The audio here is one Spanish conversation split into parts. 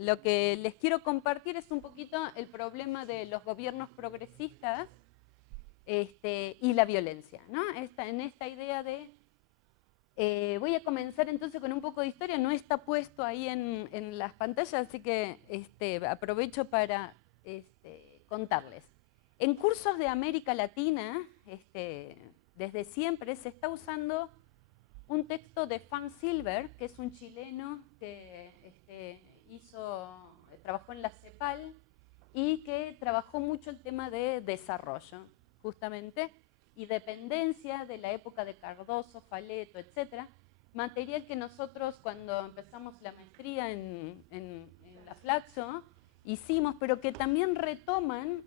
lo que les quiero compartir es un poquito el problema de los gobiernos progresistas y la violencia, ¿no? En esta idea de... voy a comenzar entonces con un poco de historia, no está puesto ahí en las pantallas, así que aprovecho para contarles. En cursos de América Latina, desde siempre se está usando un texto de Fan Silver, que es un chileno que trabajó en la CEPAL y que trabajó mucho el tema de desarrollo, justamente, y dependencia de la época de Cardoso, Faleto, etc. Material que nosotros cuando empezamos la maestría en la Flaxo hicimos, pero que también retoman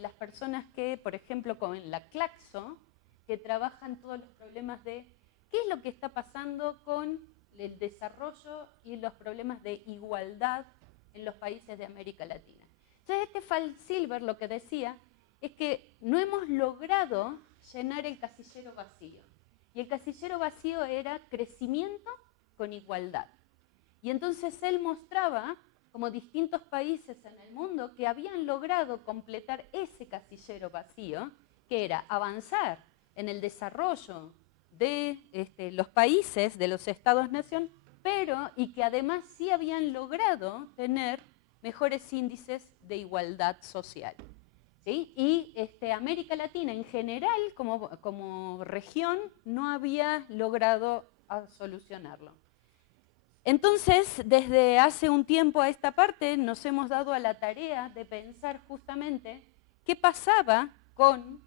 las personas que, por ejemplo, con la Claxo, que trabajan todos los problemas de qué es lo que está pasando con el desarrollo y los problemas de igualdad en los países de América Latina. Entonces, Fan Silver lo que decía es que no hemos logrado llenar el casillero vacío. Y el casillero vacío era crecimiento con igualdad. Y entonces él mostraba como distintos países en el mundo que habían logrado completar ese casillero vacío, que era avanzar en el desarrollo de los países, de los estados-nación, pero y que además sí habían logrado tener mejores índices de igualdad social. ¿Sí? Y América Latina en general, como región, no había logrado solucionarlo. Entonces, desde hace un tiempo a esta parte, nos hemos dado a la tarea de pensar justamente qué pasaba con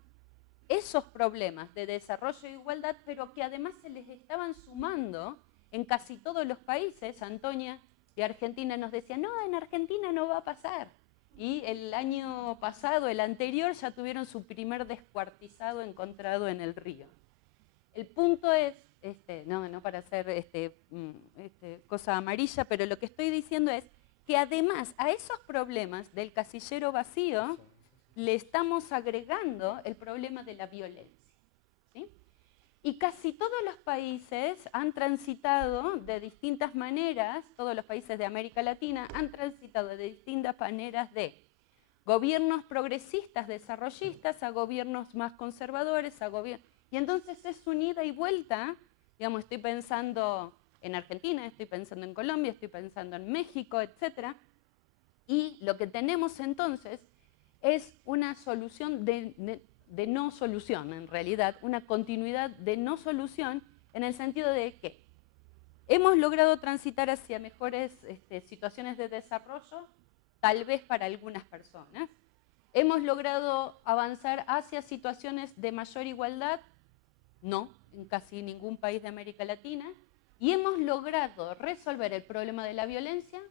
esos problemas de desarrollo e igualdad, pero que además se les estaban sumando en casi todos los países. Antonia de Argentina nos decía, no, en Argentina no va a pasar. Y el año pasado, el anterior, ya tuvieron su primer descuartizado encontrado en el río. El punto es, no para hacer cosa amarilla, pero lo que estoy diciendo es que además a esos problemas del casillero vacío le estamos agregando el problema de la violencia. ¿Sí? Y casi todos los países han transitado de distintas maneras, todos los países de América Latina han transitado de distintas maneras de gobiernos progresistas, desarrollistas, a gobiernos más conservadores, y entonces es un ida y vuelta, digamos, estoy pensando en Argentina, estoy pensando en Colombia, estoy pensando en México, etc. Y lo que tenemos entonces es una solución de no solución, en realidad, una continuidad de no solución en el sentido de que hemos logrado transitar hacia mejores situaciones de desarrollo, tal vez para algunas personas. ¿Hemos logrado avanzar hacia situaciones de mayor igualdad? No, en casi ningún país de América Latina. ¿Y hemos logrado resolver el problema de la violencia?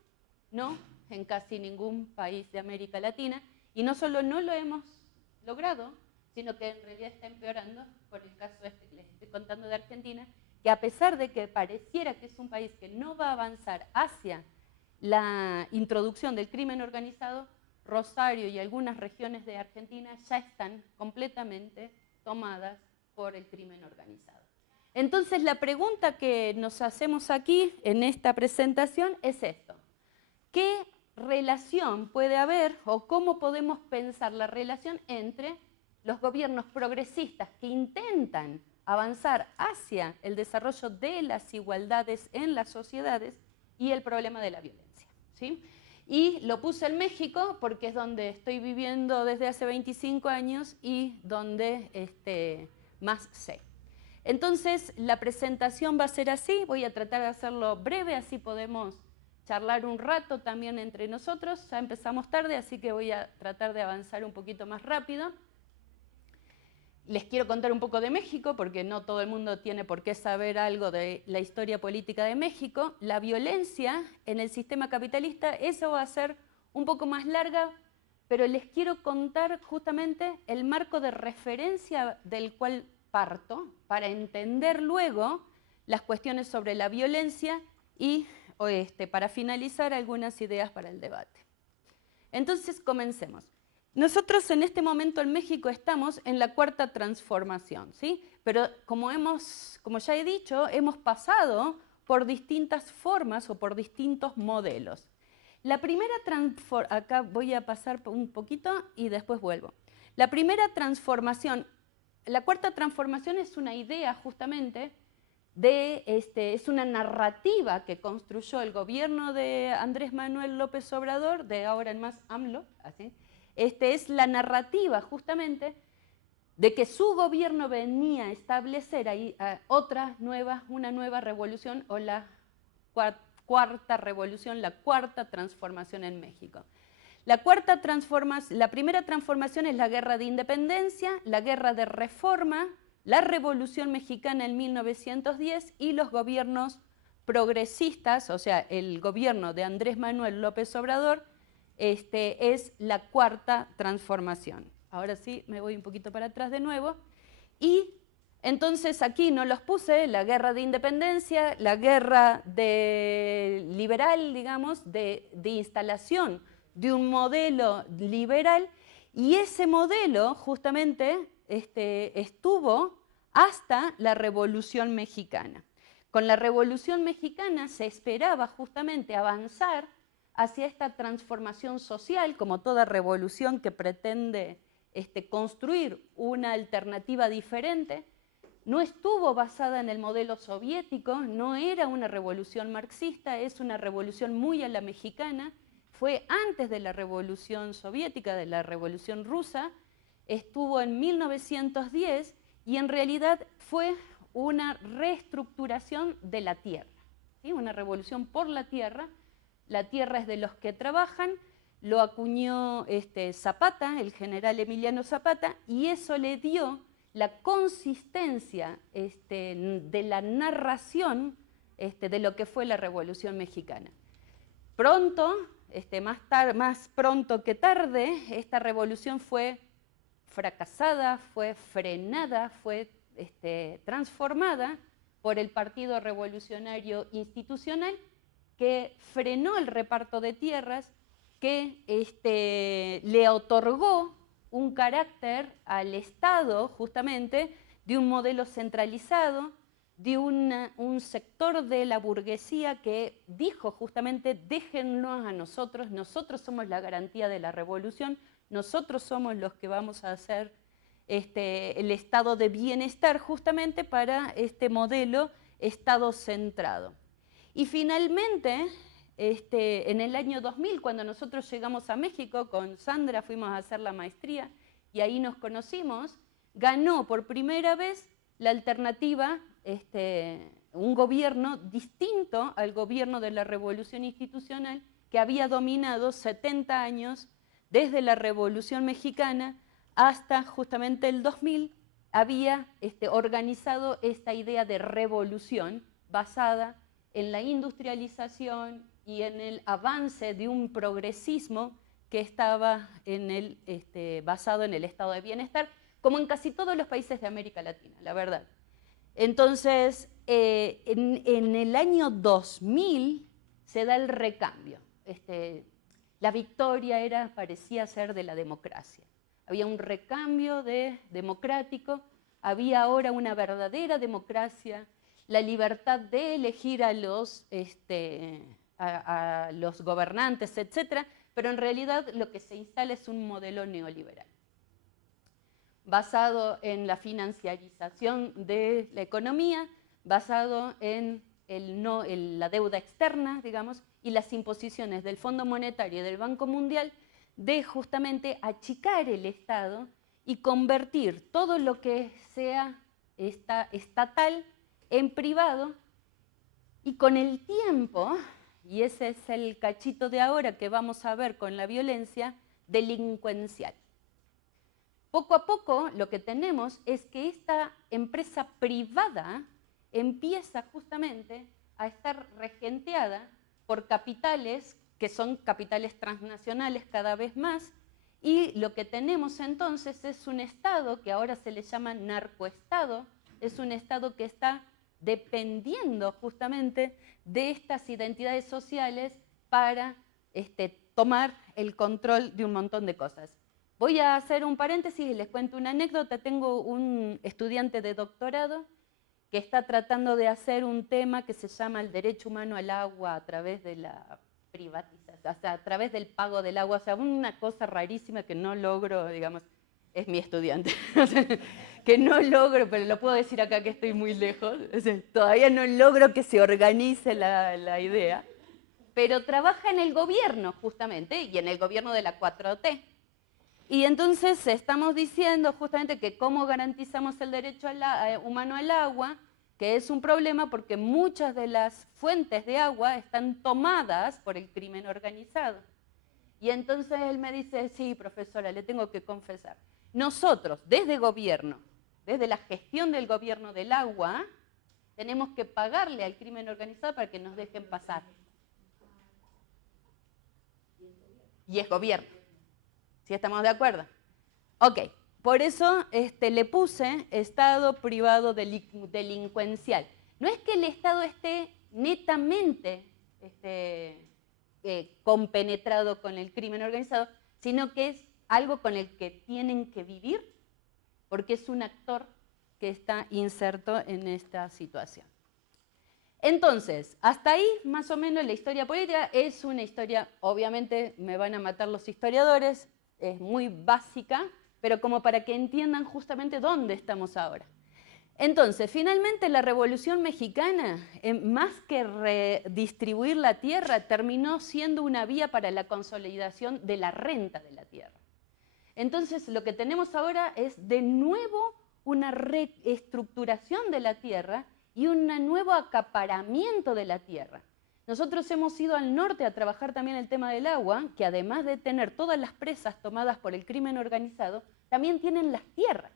No, en casi ningún país de América Latina. Y no solo no lo hemos logrado, sino que en realidad está empeorando, por el caso que les estoy contando de Argentina, que a pesar de que pareciera que es un país que no va a avanzar hacia la introducción del crimen organizado, Rosario y algunas regiones de Argentina ya están completamente tomadas por el crimen organizado. Entonces la pregunta que nos hacemos aquí en esta presentación es esto. ¿Qué relación puede haber o cómo podemos pensar la relación entre los gobiernos progresistas que intentan avanzar hacia el desarrollo de las igualdades en las sociedades y el problema de la violencia? ¿Sí? Y lo puse en México porque es donde estoy viviendo desde hace 25 años y donde más sé. Entonces, la presentación va a ser así, voy a tratar de hacerlo breve, así podemos charlar un rato también entre nosotros. Ya empezamos tarde, así que voy a tratar de avanzar un poquito más rápido. Les quiero contar un poco de México, porque no todo el mundo tiene por qué saber algo de la historia política de México. La violencia en el sistema capitalista, eso va a ser un poco más larga, pero les quiero contar justamente el marco de referencia del cual parto para entender luego las cuestiones sobre la violencia y para finalizar algunas ideas para el debate. Entonces, comencemos. Nosotros en este momento en México estamos en la cuarta transformación, ¿sí? Pero como ya he dicho, hemos pasado por distintas formas o por distintos modelos. La primera transformación, acá voy a pasar un poquito y después vuelvo. La primera transformación, la cuarta transformación es una idea justamente es una narrativa que construyó el gobierno de Andrés Manuel López Obrador, de ahora en más AMLO, así. Es la narrativa justamente de que su gobierno venía a establecer ahí una nueva revolución o la cuarta revolución, la cuarta transformación en México. La primera transformación es la guerra de independencia, la guerra de reforma, la Revolución Mexicana en 1910 y los gobiernos progresistas, o sea, el gobierno de Andrés Manuel López Obrador, es la cuarta transformación. Ahora sí, me voy un poquito para atrás de nuevo. Y entonces aquí no los puse, la guerra de independencia, la guerra liberal, digamos, de instalación de un modelo liberal, y ese modelo justamente estuvo hasta la Revolución Mexicana. Con la Revolución Mexicana se esperaba justamente avanzar hacia esta transformación social, como toda revolución que pretende construir una alternativa diferente. No estuvo basada en el modelo soviético, no era una revolución marxista, es una revolución muy a la mexicana. Fue antes de la revolución soviética, de la revolución rusa, estuvo en 1910 y en realidad fue una reestructuración de la tierra, ¿sí? Una revolución por la tierra. La tierra es de los que trabajan, lo acuñó Zapata, el general Emiliano Zapata, y eso le dio la consistencia de la narración de lo que fue la Revolución Mexicana. Pronto, más pronto que tarde, esta revolución fue fracasada, fue frenada, fue transformada por el Partido Revolucionario Institucional, que frenó el reparto de tierras, que le otorgó un carácter al Estado, justamente, de un modelo centralizado, de un sector de la burguesía que dijo justamente, déjennos a nosotros, nosotros somos la garantía de la revolución, nosotros somos los que vamos a hacer el estado de bienestar justamente para este modelo Estado centrado. Y finalmente, en el año 2000, cuando nosotros llegamos a México, con Sandra fuimos a hacer la maestría y ahí nos conocimos, ganó por primera vez la alternativa, un gobierno distinto al gobierno de la Revolución Institucional que había dominado 70 años desde la Revolución Mexicana hasta justamente el 2000, había organizado esta idea de revolución basada en la industrialización y en el avance de un progresismo que estaba basado en el estado de bienestar, como en casi todos los países de América Latina, la verdad. Entonces, en el año 2000 se da el recambio. La victoria parecía ser de la democracia. Había un recambio democrático, había ahora una verdadera democracia, la libertad de elegir a los gobernantes, etc., pero en realidad lo que se instala es un modelo neoliberal, basado en la financiarización de la economía, basado en la deuda externa, digamos, y las imposiciones del Fondo Monetario y del Banco Mundial de justamente achicar el Estado y convertir todo lo que sea estatal en privado, y con el tiempo, y ese es el cachito de ahora que vamos a ver con la violencia, delincuencial. Poco a poco lo que tenemos es que esta empresa privada empieza justamente a estar regenteada por capitales que son capitales transnacionales cada vez más, y lo que tenemos entonces es un Estado que ahora se le llama narcoestado, es un Estado que está dependiendo justamente de estas identidades sociales para tomar el control de un montón de cosas. Voy a hacer un paréntesis y les cuento una anécdota. Tengo un estudiante de doctorado que está tratando de hacer un tema que se llama el derecho humano al agua a través de la privatización, o sea, a través del pago del agua, o sea, una cosa rarísima que no logro, digamos, es mi estudiante, que no logro, pero lo puedo decir acá que estoy muy lejos, o sea, todavía no logro que se organice la idea, pero trabaja en el gobierno justamente, y en el gobierno de la 4T. Y entonces estamos diciendo justamente que cómo garantizamos el derecho humano al agua, que es un problema porque muchas de las fuentes de agua están tomadas por el crimen organizado. Y entonces él me dice, sí, profesora, le tengo que confesar. Nosotros, desde gobierno, desde la gestión del gobierno del agua, tenemos que pagarle al crimen organizado para que nos dejen pasar. Y es gobierno. ¿Sí estamos de acuerdo? Ok, por eso le puse estado privado delincuencial. No es que el Estado esté netamente compenetrado con el crimen organizado, sino que es algo con el que tienen que vivir, porque es un actor que está inserto en esta situación. Entonces, hasta ahí más o menos la historia política es una historia, obviamente me van a matar los historiadores, es muy básica, pero como para que entiendan justamente dónde estamos ahora. Entonces, finalmente la Revolución Mexicana, más que redistribuir la tierra, terminó siendo una vía para la consolidación de la renta de la tierra. Entonces, lo que tenemos ahora es de nuevo una reestructuración de la tierra y un nuevo acaparamiento de la tierra. Nosotros hemos ido al norte a trabajar también el tema del agua, que además de tener todas las presas tomadas por el crimen organizado, también tienen las tierras.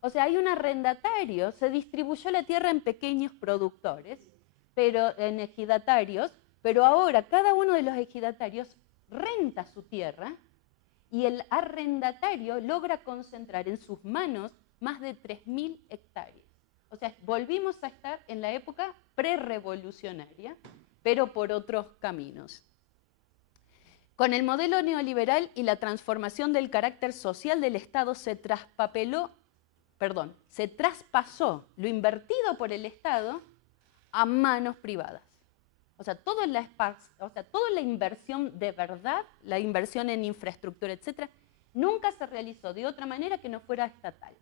O sea, hay un arrendatario, se distribuyó la tierra en pequeños productores, pero en ejidatarios, pero ahora cada uno de los ejidatarios renta su tierra y el arrendatario logra concentrar en sus manos más de 3.000 hectáreas. O sea, volvimos a estar en la época prerevolucionaria, pero por otros caminos. Con el modelo neoliberal y la transformación del carácter social del Estado se traspasó lo invertido por el Estado a manos privadas. O sea, toda la inversión de verdad, la inversión en infraestructura, etcétera, nunca se realizó de otra manera que no fuera estatal.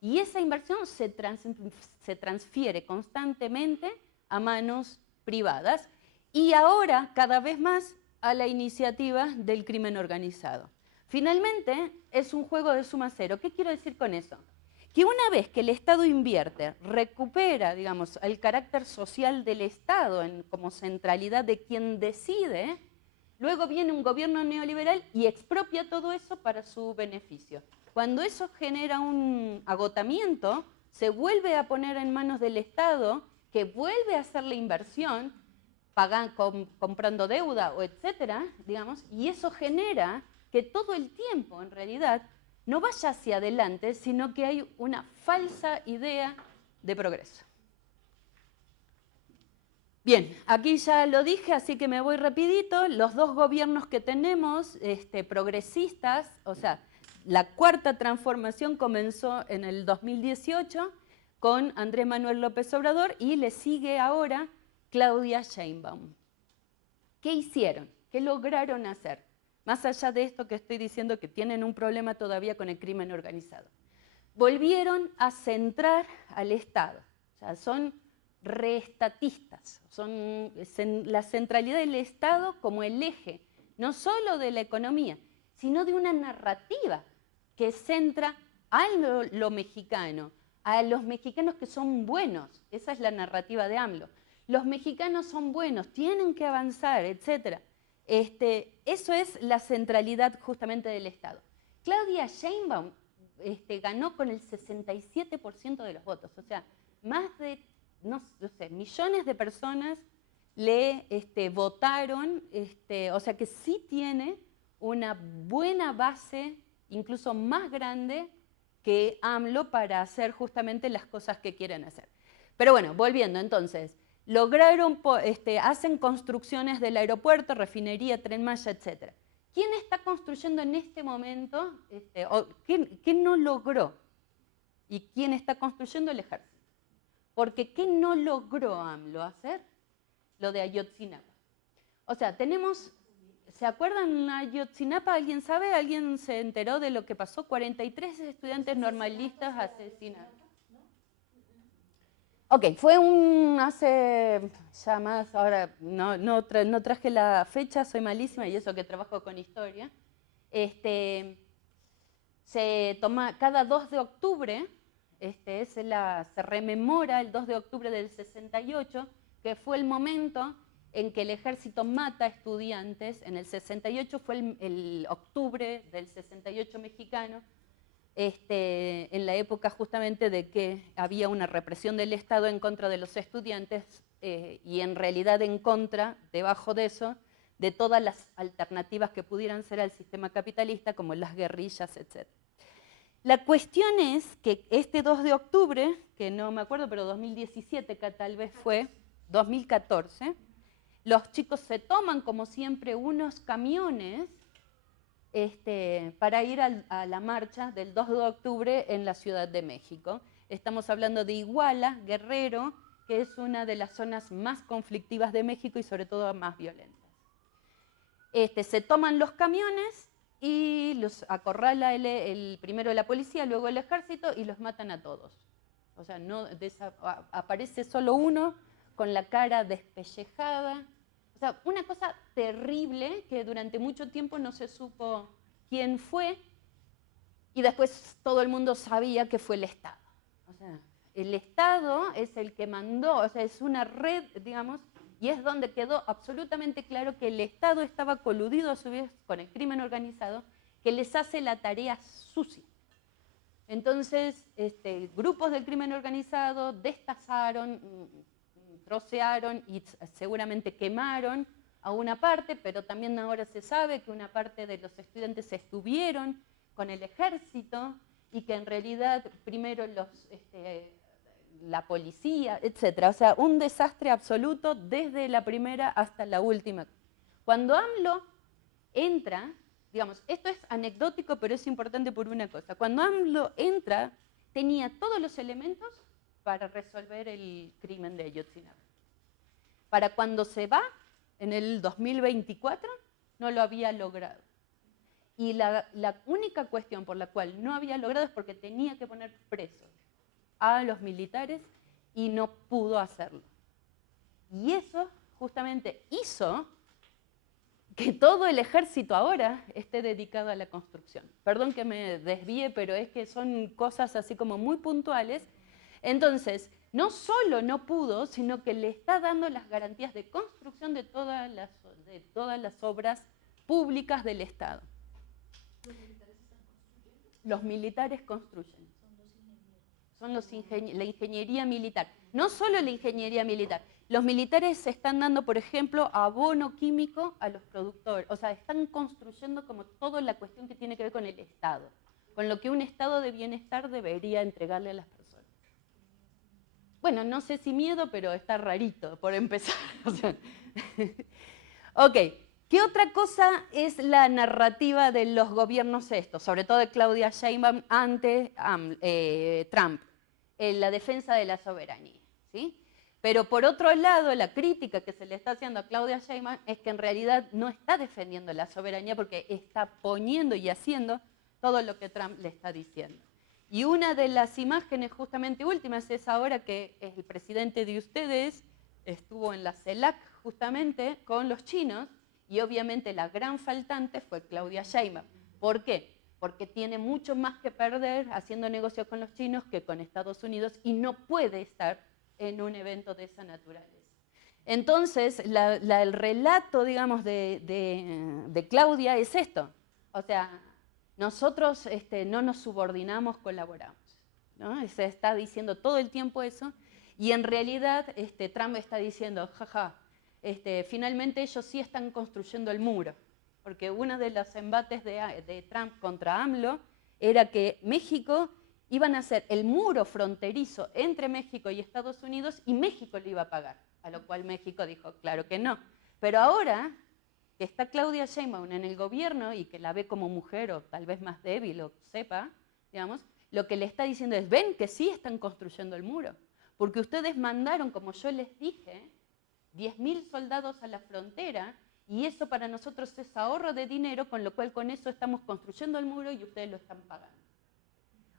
Y esa inversión se transfiere constantemente a manos privadas y ahora cada vez más a la iniciativa del crimen organizado. Finalmente, es un juego de suma cero. ¿Qué quiero decir con eso? Que una vez que el Estado invierte, recupera, digamos, el carácter social del Estado como centralidad de quien decide, luego viene un gobierno neoliberal y expropia todo eso para su beneficio. Cuando eso genera un agotamiento, se vuelve a poner en manos del Estado, que vuelve a hacer la inversión, comprando deuda o etcétera, digamos, y eso genera que todo el tiempo, en realidad, no vaya hacia adelante, sino que hay una falsa idea de progreso. Bien, aquí ya lo dije, así que me voy rapidito. Los dos gobiernos que tenemos, progresistas, o sea, la cuarta transformación comenzó en el 2018 con Andrés Manuel López Obrador y le sigue ahora Claudia Sheinbaum. ¿Qué hicieron? ¿Qué lograron hacer? Más allá de esto que estoy diciendo que tienen un problema todavía con el crimen organizado. Volvieron a centrar al Estado. O sea, son reestatistas. Son la centralidad del Estado como el eje, no solo de la economía, sino de una narrativa que centra a lo mexicano, a los mexicanos que son buenos. Esa es la narrativa de AMLO. Los mexicanos son buenos, tienen que avanzar, etc. Eso es la centralidad justamente del Estado. Claudia Sheinbaum ganó con el 67% de los votos, o sea, más de, no sé, millones de personas le votaron, o sea que sí tiene una buena base, incluso más grande que AMLO para hacer justamente las cosas que quieren hacer. Pero bueno, volviendo entonces, lograron, hacen construcciones del aeropuerto, refinería, Tren Maya, etc. ¿Quién está construyendo en este momento? ¿Quién no logró? ¿Y quién está construyendo? El ejército. Porque ¿qué no logró AMLO hacer? Lo de Ayotzinapa. O sea, tenemos, ¿se acuerdan Ayotzinapa? ¿Alguien sabe? ¿Alguien se enteró de lo que pasó? 43 estudiantes normalistas asesinados. Ok, fue hace ya más, ahora no traje la fecha, soy malísima y eso que trabajo con historia. Se toma cada 2 de octubre, se rememora el 2 de octubre del 68, que fue el momento en que el ejército mata estudiantes. En el 68 fue el octubre del 68 mexicano, en la época justamente de que había una represión del Estado en contra de los estudiantes y en realidad en contra, debajo de eso, de todas las alternativas que pudieran ser al sistema capitalista, como las guerrillas, etc. La cuestión es que este 2 de octubre, que no me acuerdo, pero 2017 que tal vez fue, 2014, los chicos se toman, como siempre, unos camiones para ir a la marcha del 2 de octubre en la Ciudad de México. Estamos hablando de Iguala, Guerrero, que es una de las zonas más conflictivas de México y sobre todo más violentas. Se toman los camiones y los acorrala primero la policía, luego el ejército y los matan a todos. O sea, aparece solo uno con la cara despellejada. O sea, una cosa terrible que durante mucho tiempo no se supo quién fue y después todo el mundo sabía que fue el Estado. O sea, el Estado es el que mandó, o sea, es una red, digamos, y es donde quedó absolutamente claro que el Estado estaba coludido a su vez con el crimen organizado, que les hace la tarea sucia. Entonces, grupos del crimen organizado destazaron, trocearon y seguramente quemaron a una parte, pero también ahora se sabe que una parte de los estudiantes estuvieron con el ejército y que en realidad primero la policía, etc. O sea, un desastre absoluto desde la primera hasta la última. Cuando AMLO entra, digamos, esto es anecdótico, pero es importante por una cosa. Cuando AMLO entra, tenía todos los elementos para resolver el crimen de Ayotzinapa. Para cuando se va, en el 2024, no lo había logrado. Y la única cuestión por la cual no había logrado es porque tenía que poner presos a los militares y no pudo hacerlo. Y eso justamente hizo que todo el ejército ahora esté dedicado a la construcción. Perdón que me desvíe, pero es que son cosas así como muy puntuales. Entonces, no solo no pudo, sino que le está dando las garantías de construcción de todas las obras públicas del Estado. ¿Los militares están construyendo? Los militares construyen. Son la ingeniería militar. No solo la ingeniería militar. Los militares se están dando, por ejemplo, abono químico a los productores. O sea, están construyendo como toda la cuestión que tiene que ver con el Estado. Con lo que un estado de bienestar debería entregarle a las personas. Bueno, no sé si miedo, pero está rarito, por empezar. O sea, ok. ¿Qué otra cosa es la narrativa de los gobiernos estos? Sobre todo de Claudia Sheinbaum ante Trump. La defensa de la soberanía, ¿sí? Pero por otro lado, la crítica que se le está haciendo a Claudia Sheinbaum es que en realidad no está defendiendo la soberanía porque está poniendo y haciendo todo lo que Trump le está diciendo. Y una de las imágenes justamente últimas es ahora que el presidente de ustedes estuvo en la CELAC justamente con los chinos y obviamente la gran faltante fue Claudia Sheinbaum. ¿Por qué? Porque tiene mucho más que perder haciendo negocios con los chinos que con Estados Unidos y no puede estar en un evento de esa naturaleza. Entonces, el relato, digamos, de Claudia es esto. O sea, nosotros no nos subordinamos, colaboramos, ¿no? Se está diciendo todo el tiempo eso y en realidad Trump está diciendo, jaja, finalmente ellos sí están construyendo el muro. Porque uno de los embates de Trump contra AMLO era que México iban a hacer el muro fronterizo entre México y Estados Unidos y México lo iba a pagar, a lo cual México dijo, claro que no. Pero ahora que está Claudia Sheinbaum en el gobierno y que la ve como mujer o tal vez más débil o sepa, digamos, lo que le está diciendo es, ven que sí están construyendo el muro, porque ustedes mandaron, como yo les dije, 10.000 soldados a la frontera y eso para nosotros es ahorro de dinero, con lo cual con eso estamos construyendo el muro y ustedes lo están pagando.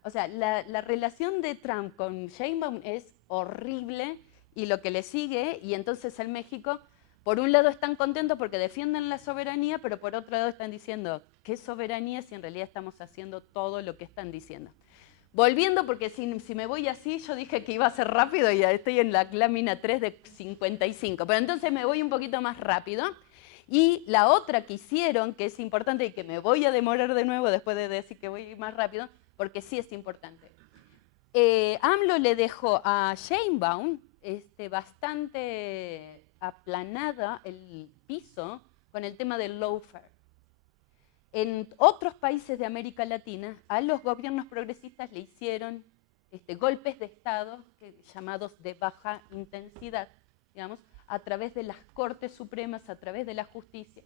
O sea, la relación de Trump con Sheinbaum es horrible y lo que le sigue, y entonces en México, por un lado están contentos porque defienden la soberanía, pero por otro lado están diciendo, ¿qué soberanía si en realidad estamos haciendo todo lo que están diciendo? Volviendo, porque si me voy así, yo dije que iba a ser rápido y ya estoy en la lámina 3 de 55, pero entonces me voy un poquito más rápido. Y la otra que hicieron, que es importante y que me voy a demorar de nuevo después de decir que voy más rápido, porque sí es importante. AMLO le dejó a Sheinbaum bastante aplanada el piso con el tema del lawfare. En otros países de América Latina, a los gobiernos progresistas le hicieron golpes de Estado llamados de baja intensidad, digamos, a través de las Cortes Supremas, a través de la justicia.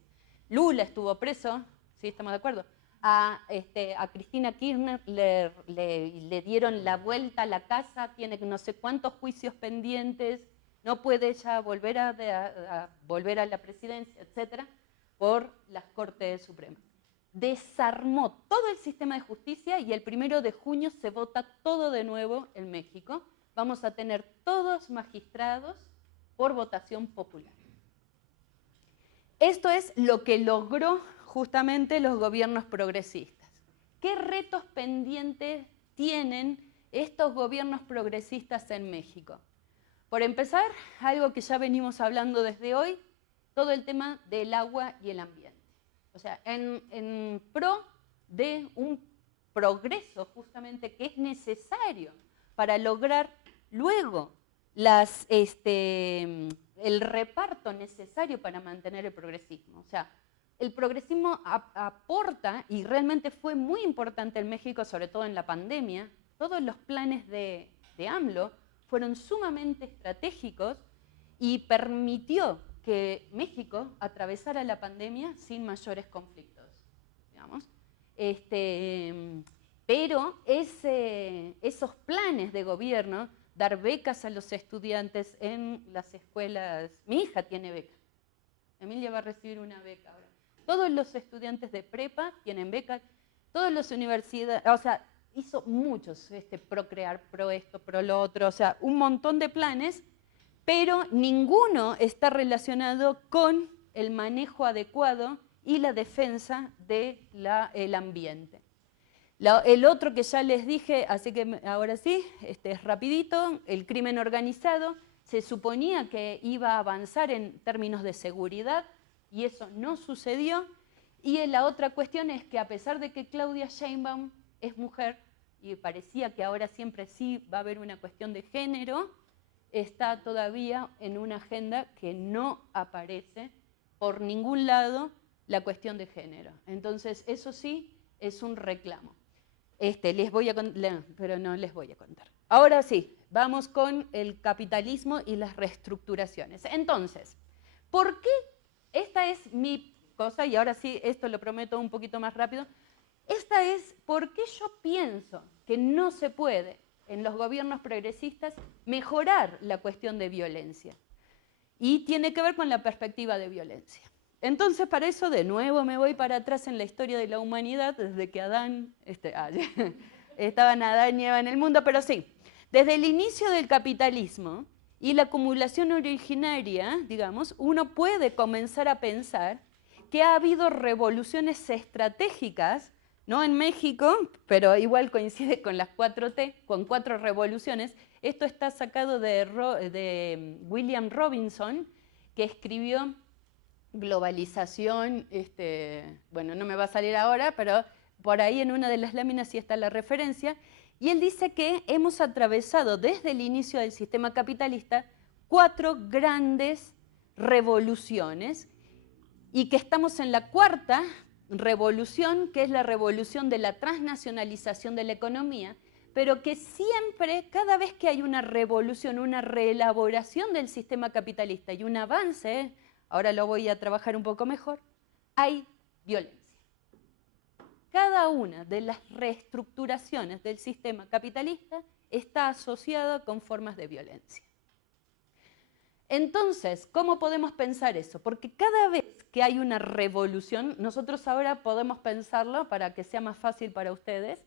Lula estuvo preso, ¿sí? ¿Estamos de acuerdo? A Cristina Kirchner le dieron la vuelta a la casa, tiene no sé cuántos juicios pendientes, no puede ya volver a la presidencia, etcétera, por las Cortes Supremas. Desarmó todo el sistema de justicia y el 1 de junio se vota todo de nuevo en México. Vamos a tener todos magistrados por votación popular. Esto es lo que logró justamente los gobiernos progresistas. ¿Qué retos pendientes tienen estos gobiernos progresistas en México? Por empezar, algo que ya venimos hablando desde hoy, todo el tema del agua y el ambiente. O sea, en pro de un progreso justamente que es necesario para lograr luego el reparto necesario para mantener el progresismo. O sea, el progresismo aporta, y realmente fue muy importante en México, sobre todo en la pandemia, todos los planes de AMLO fueron sumamente estratégicos y permitió que México atravesara la pandemia sin mayores conflictos, digamos. Pero esos planes de gobierno, dar becas a los estudiantes en las escuelas, mi hija tiene beca, Emilia va a recibir una beca ahora. Todos los estudiantes de prepa tienen becas, todas las universidades, o sea, hizo muchos, Procrear, Pro esto, Pro lo otro, o sea, un montón de planes, pero ninguno está relacionado con el manejo adecuado y la defensa del ambiente. El otro que ya les dije, así que ahora sí, es rapidito, el crimen organizado, se suponía que iba a avanzar en términos de seguridad y eso no sucedió. Y la otra cuestión es que a pesar de que Claudia Sheinbaum es mujer, y parecía que ahora siempre sí va a haber una cuestión de género, está todavía en una agenda que no aparece por ningún lado la cuestión de género. Entonces, eso sí es un reclamo. Les voy a pero no les voy a contar. Ahora sí, vamos con el capitalismo y las reestructuraciones. Entonces, ¿por qué? Esta es mi cosa, y ahora sí, esto lo prometo un poquito más rápido. Esta es por qué yo pienso que no se puede en los gobiernos progresistas mejorar la cuestión de violencia. Y tiene que ver con la perspectiva de violencia. Entonces, para eso, de nuevo, me voy para atrás en la historia de la humanidad, desde que Adán, estaban Adán y Eva en el mundo, pero sí, desde el inicio del capitalismo y la acumulación originaria, digamos, uno puede comenzar a pensar que ha habido revoluciones estratégicas, no en México, pero igual coincide con las 4T, con 4 revoluciones. Esto está sacado de William Robinson, que escribió Globalización, bueno, no me va a salir ahora, pero por ahí en una de las láminas sí está la referencia, y él dice que hemos atravesado desde el inicio del sistema capitalista 4 grandes revoluciones y que estamos en la 4ª revolución, que es la revolución de la transnacionalización de la economía, pero que siempre, cada vez que hay una revolución, una reelaboración del sistema capitalista y un avance, ahora lo voy a trabajar un poco mejor, hay violencia. Cada una de las reestructuraciones del sistema capitalista está asociada con formas de violencia. Entonces, ¿cómo podemos pensar eso? Porque cada vez que hay una revolución, nosotros ahora podemos pensarlo, para que sea más fácil para ustedes,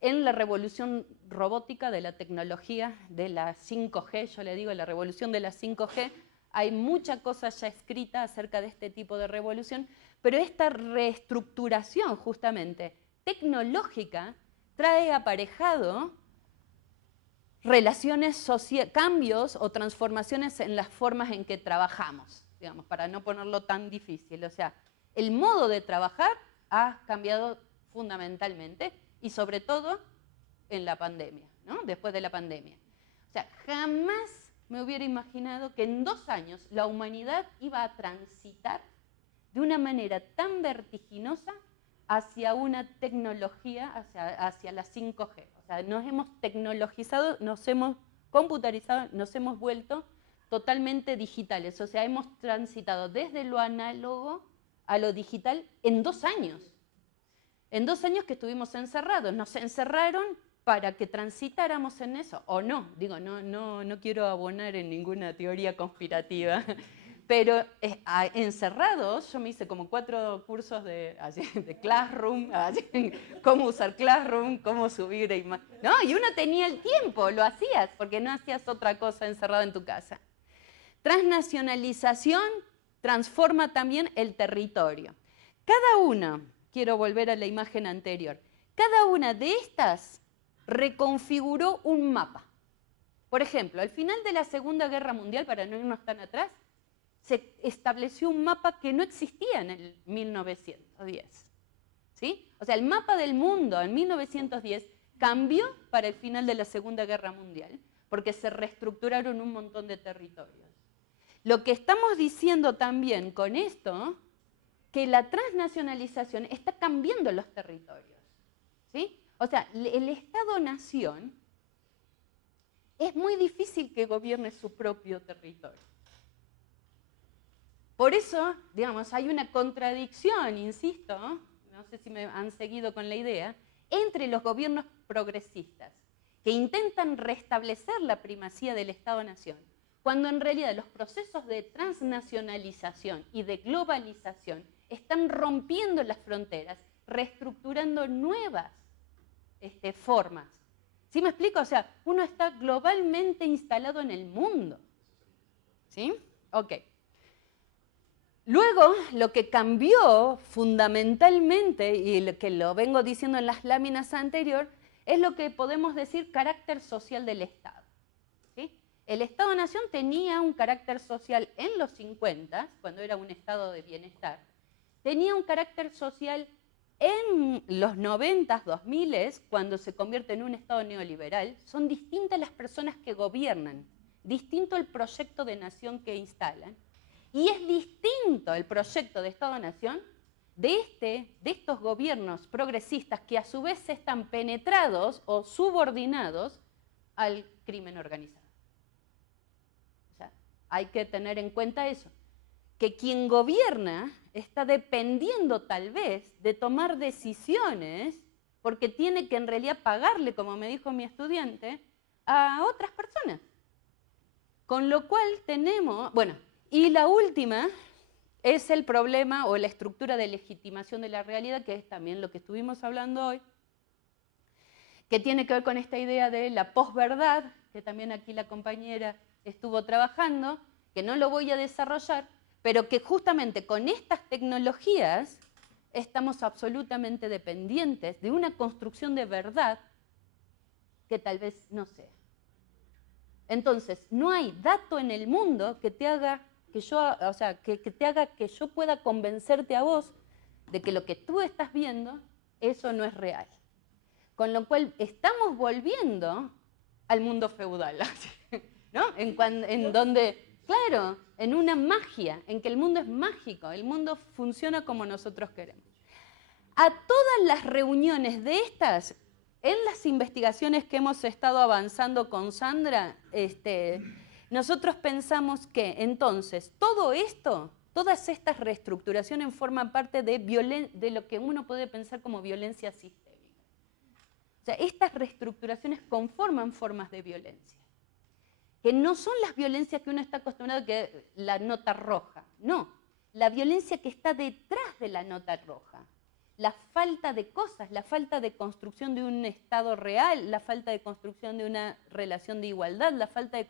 en la revolución robótica de la tecnología de la 5G, yo le digo la revolución de la 5G, hay mucha cosa ya escrita acerca de este tipo de revolución, pero esta reestructuración justamente tecnológica trae aparejado cambios o transformaciones en las formas en que trabajamos, digamos, para no ponerlo tan difícil. O sea, el modo de trabajar ha cambiado fundamentalmente y sobre todo en la pandemia, ¿no? Después de la pandemia. O sea, jamás me hubiera imaginado que en 2 años la humanidad iba a transitar de una manera tan vertiginosa hacia una tecnología, hacia la 5G. O sea, nos hemos tecnologizado, nos hemos computarizado, nos hemos vuelto totalmente digitales. O sea, hemos transitado desde lo análogo a lo digital en 2 años. En 2 años que estuvimos encerrados. Nos encerraron para que transitáramos en eso, o no. Digo, no quiero abonar en ninguna teoría conspirativa. Pero encerrados, yo me hice como 4 cursos de Classroom, cómo usar Classroom, cómo subir no, y uno tenía el tiempo, lo hacías, porque no hacías otra cosa encerrado en tu casa. Transnacionalización transforma también el territorio. Cada una, quiero volver a la imagen anterior, cada una de estas reconfiguró un mapa. Por ejemplo, al final de la Segunda Guerra Mundial, para no irnos tan atrás, se estableció un mapa que no existía en el 1910. ¿Sí? O sea, el mapa del mundo en 1910 cambió para el final de la Segunda Guerra Mundial, porque se reestructuraron un montón de territorios. Lo que estamos diciendo también con esto, que la transnacionalización está cambiando los territorios. ¿Sí? O sea, el Estado-nación es muy difícil que gobierne su propio territorio. Por eso, digamos, hay una contradicción, insisto, no sé si me han seguido con la idea, entre los gobiernos progresistas, que intentan restablecer la primacía del Estado-nación, cuando en realidad los procesos de transnacionalización y de globalización están rompiendo las fronteras, reestructurando nuevas formas. ¿Sí me explico? O sea, uno está globalmente instalado en el mundo. ¿Sí? Ok. Luego, lo que cambió fundamentalmente, y lo que lo vengo diciendo en las láminas anteriores, es lo que podemos decir carácter social del Estado. ¿Sí? El Estado-nación tenía un carácter social en los 50, cuando era un estado de bienestar, tenía un carácter social en los 90, 2000, cuando se convierte en un estado neoliberal. Son distintas las personas que gobiernan, distinto el proyecto de nación que instalan. Y es distinto el proyecto de Estado-Nación de estos gobiernos progresistas que a su vez están penetrados o subordinados al crimen organizado. O sea, hay que tener en cuenta eso, que quien gobierna está dependiendo tal vez de tomar decisiones porque tiene que en realidad pagarle, como me dijo mi estudiante, a otras personas. Con lo cual tenemos, bueno, y la última es el problema o la estructura de legitimación de la realidad, que es también lo que estuvimos hablando hoy, que tiene que ver con esta idea de la posverdad, que también aquí la compañera estuvo trabajando, que no lo voy a desarrollar, pero que justamente con estas tecnologías estamos absolutamente dependientes de una construcción de verdad que tal vez no sea. Entonces, no hay dato en el mundo que te haga que yo pueda convencerte a vos de que lo que tú estás viendo, eso no es real. Con lo cual, estamos volviendo al mundo feudal, ¿no? En donde, claro, en una magia, en que el mundo es mágico, el mundo funciona como nosotros queremos. A todas las reuniones de estas, en las investigaciones que hemos estado avanzando con Sandra, nosotros pensamos que entonces todo esto, todas estas reestructuraciones forman parte de lo que uno puede pensar como violencia sistémica. O sea, estas reestructuraciones conforman formas de violencia. que no son las violencias que uno está acostumbrado, que la nota roja, no, la violencia que está detrás de la nota roja, la falta de cosas, la falta de construcción de un Estado real, la falta de construcción de una relación de igualdad, la falta de...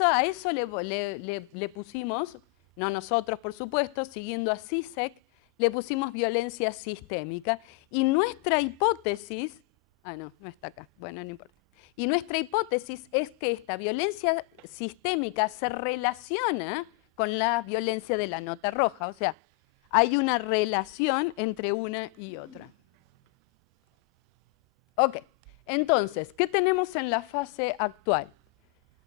a eso le pusimos, no nosotros por supuesto, siguiendo a CISEC, le pusimos violencia sistémica, y nuestra hipótesis, no está acá, bueno, no importa. Y nuestra hipótesis es que esta violencia sistémica se relaciona con la violencia de la nota roja, o sea, hay una relación entre una y otra. Ok, entonces, ¿qué tenemos en la fase actual?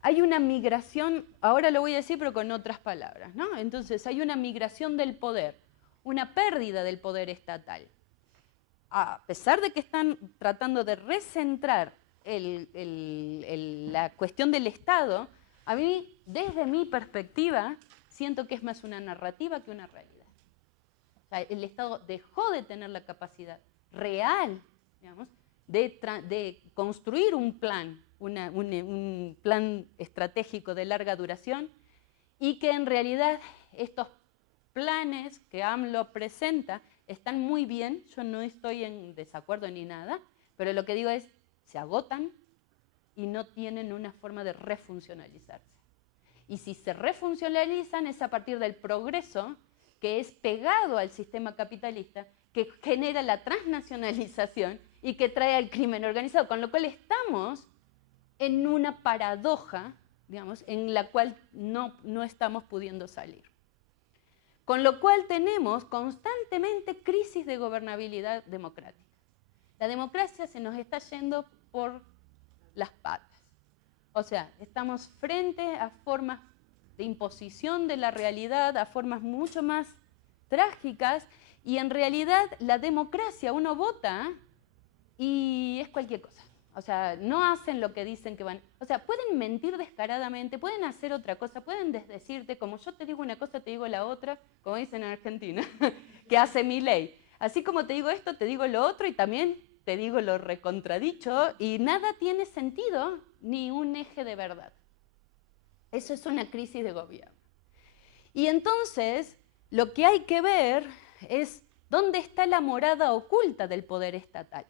Hay una migración, ahora lo voy a decir pero con otras palabras, ¿no? Entonces, hay una migración del poder, una pérdida del poder estatal. A pesar de que están tratando de recentrar la cuestión del Estado, a mí, desde mi perspectiva, siento que es más una narrativa que una realidad. O sea, el Estado dejó de tener la capacidad real, digamos, de construir un plan, un plan estratégico de larga duración, y que en realidad estos planes que AMLO presenta están muy bien, yo no estoy en desacuerdo ni nada, pero lo que digo es, se agotan y no tienen una forma de refuncionalizarse. Y si se refuncionalizan es a partir del progreso que es pegado al sistema capitalista, que genera la transnacionalización y que trae al crimen organizado, con lo cual estamos en una paradoja, digamos, en la cual no estamos pudiendo salir. Con lo cual tenemos constantemente crisis de gobernabilidad democrática. La democracia se nos está yendo por las patas. O sea, estamos frente a formas de imposición de la realidad, a formas mucho más trágicas, y en realidad la democracia, uno vota y es cualquier cosa. O sea, no hacen lo que dicen que van. O sea, pueden mentir descaradamente, pueden hacer otra cosa, pueden desdecirte, como yo te digo una cosa, te digo la otra, como dicen en Argentina, que hace Milei. Así como te digo esto, te digo lo otro y también te digo lo recontradicho, y nada tiene sentido ni un eje de verdad. Eso es una crisis de gobierno. Y entonces, lo que hay que ver es dónde está la morada oculta del poder estatal.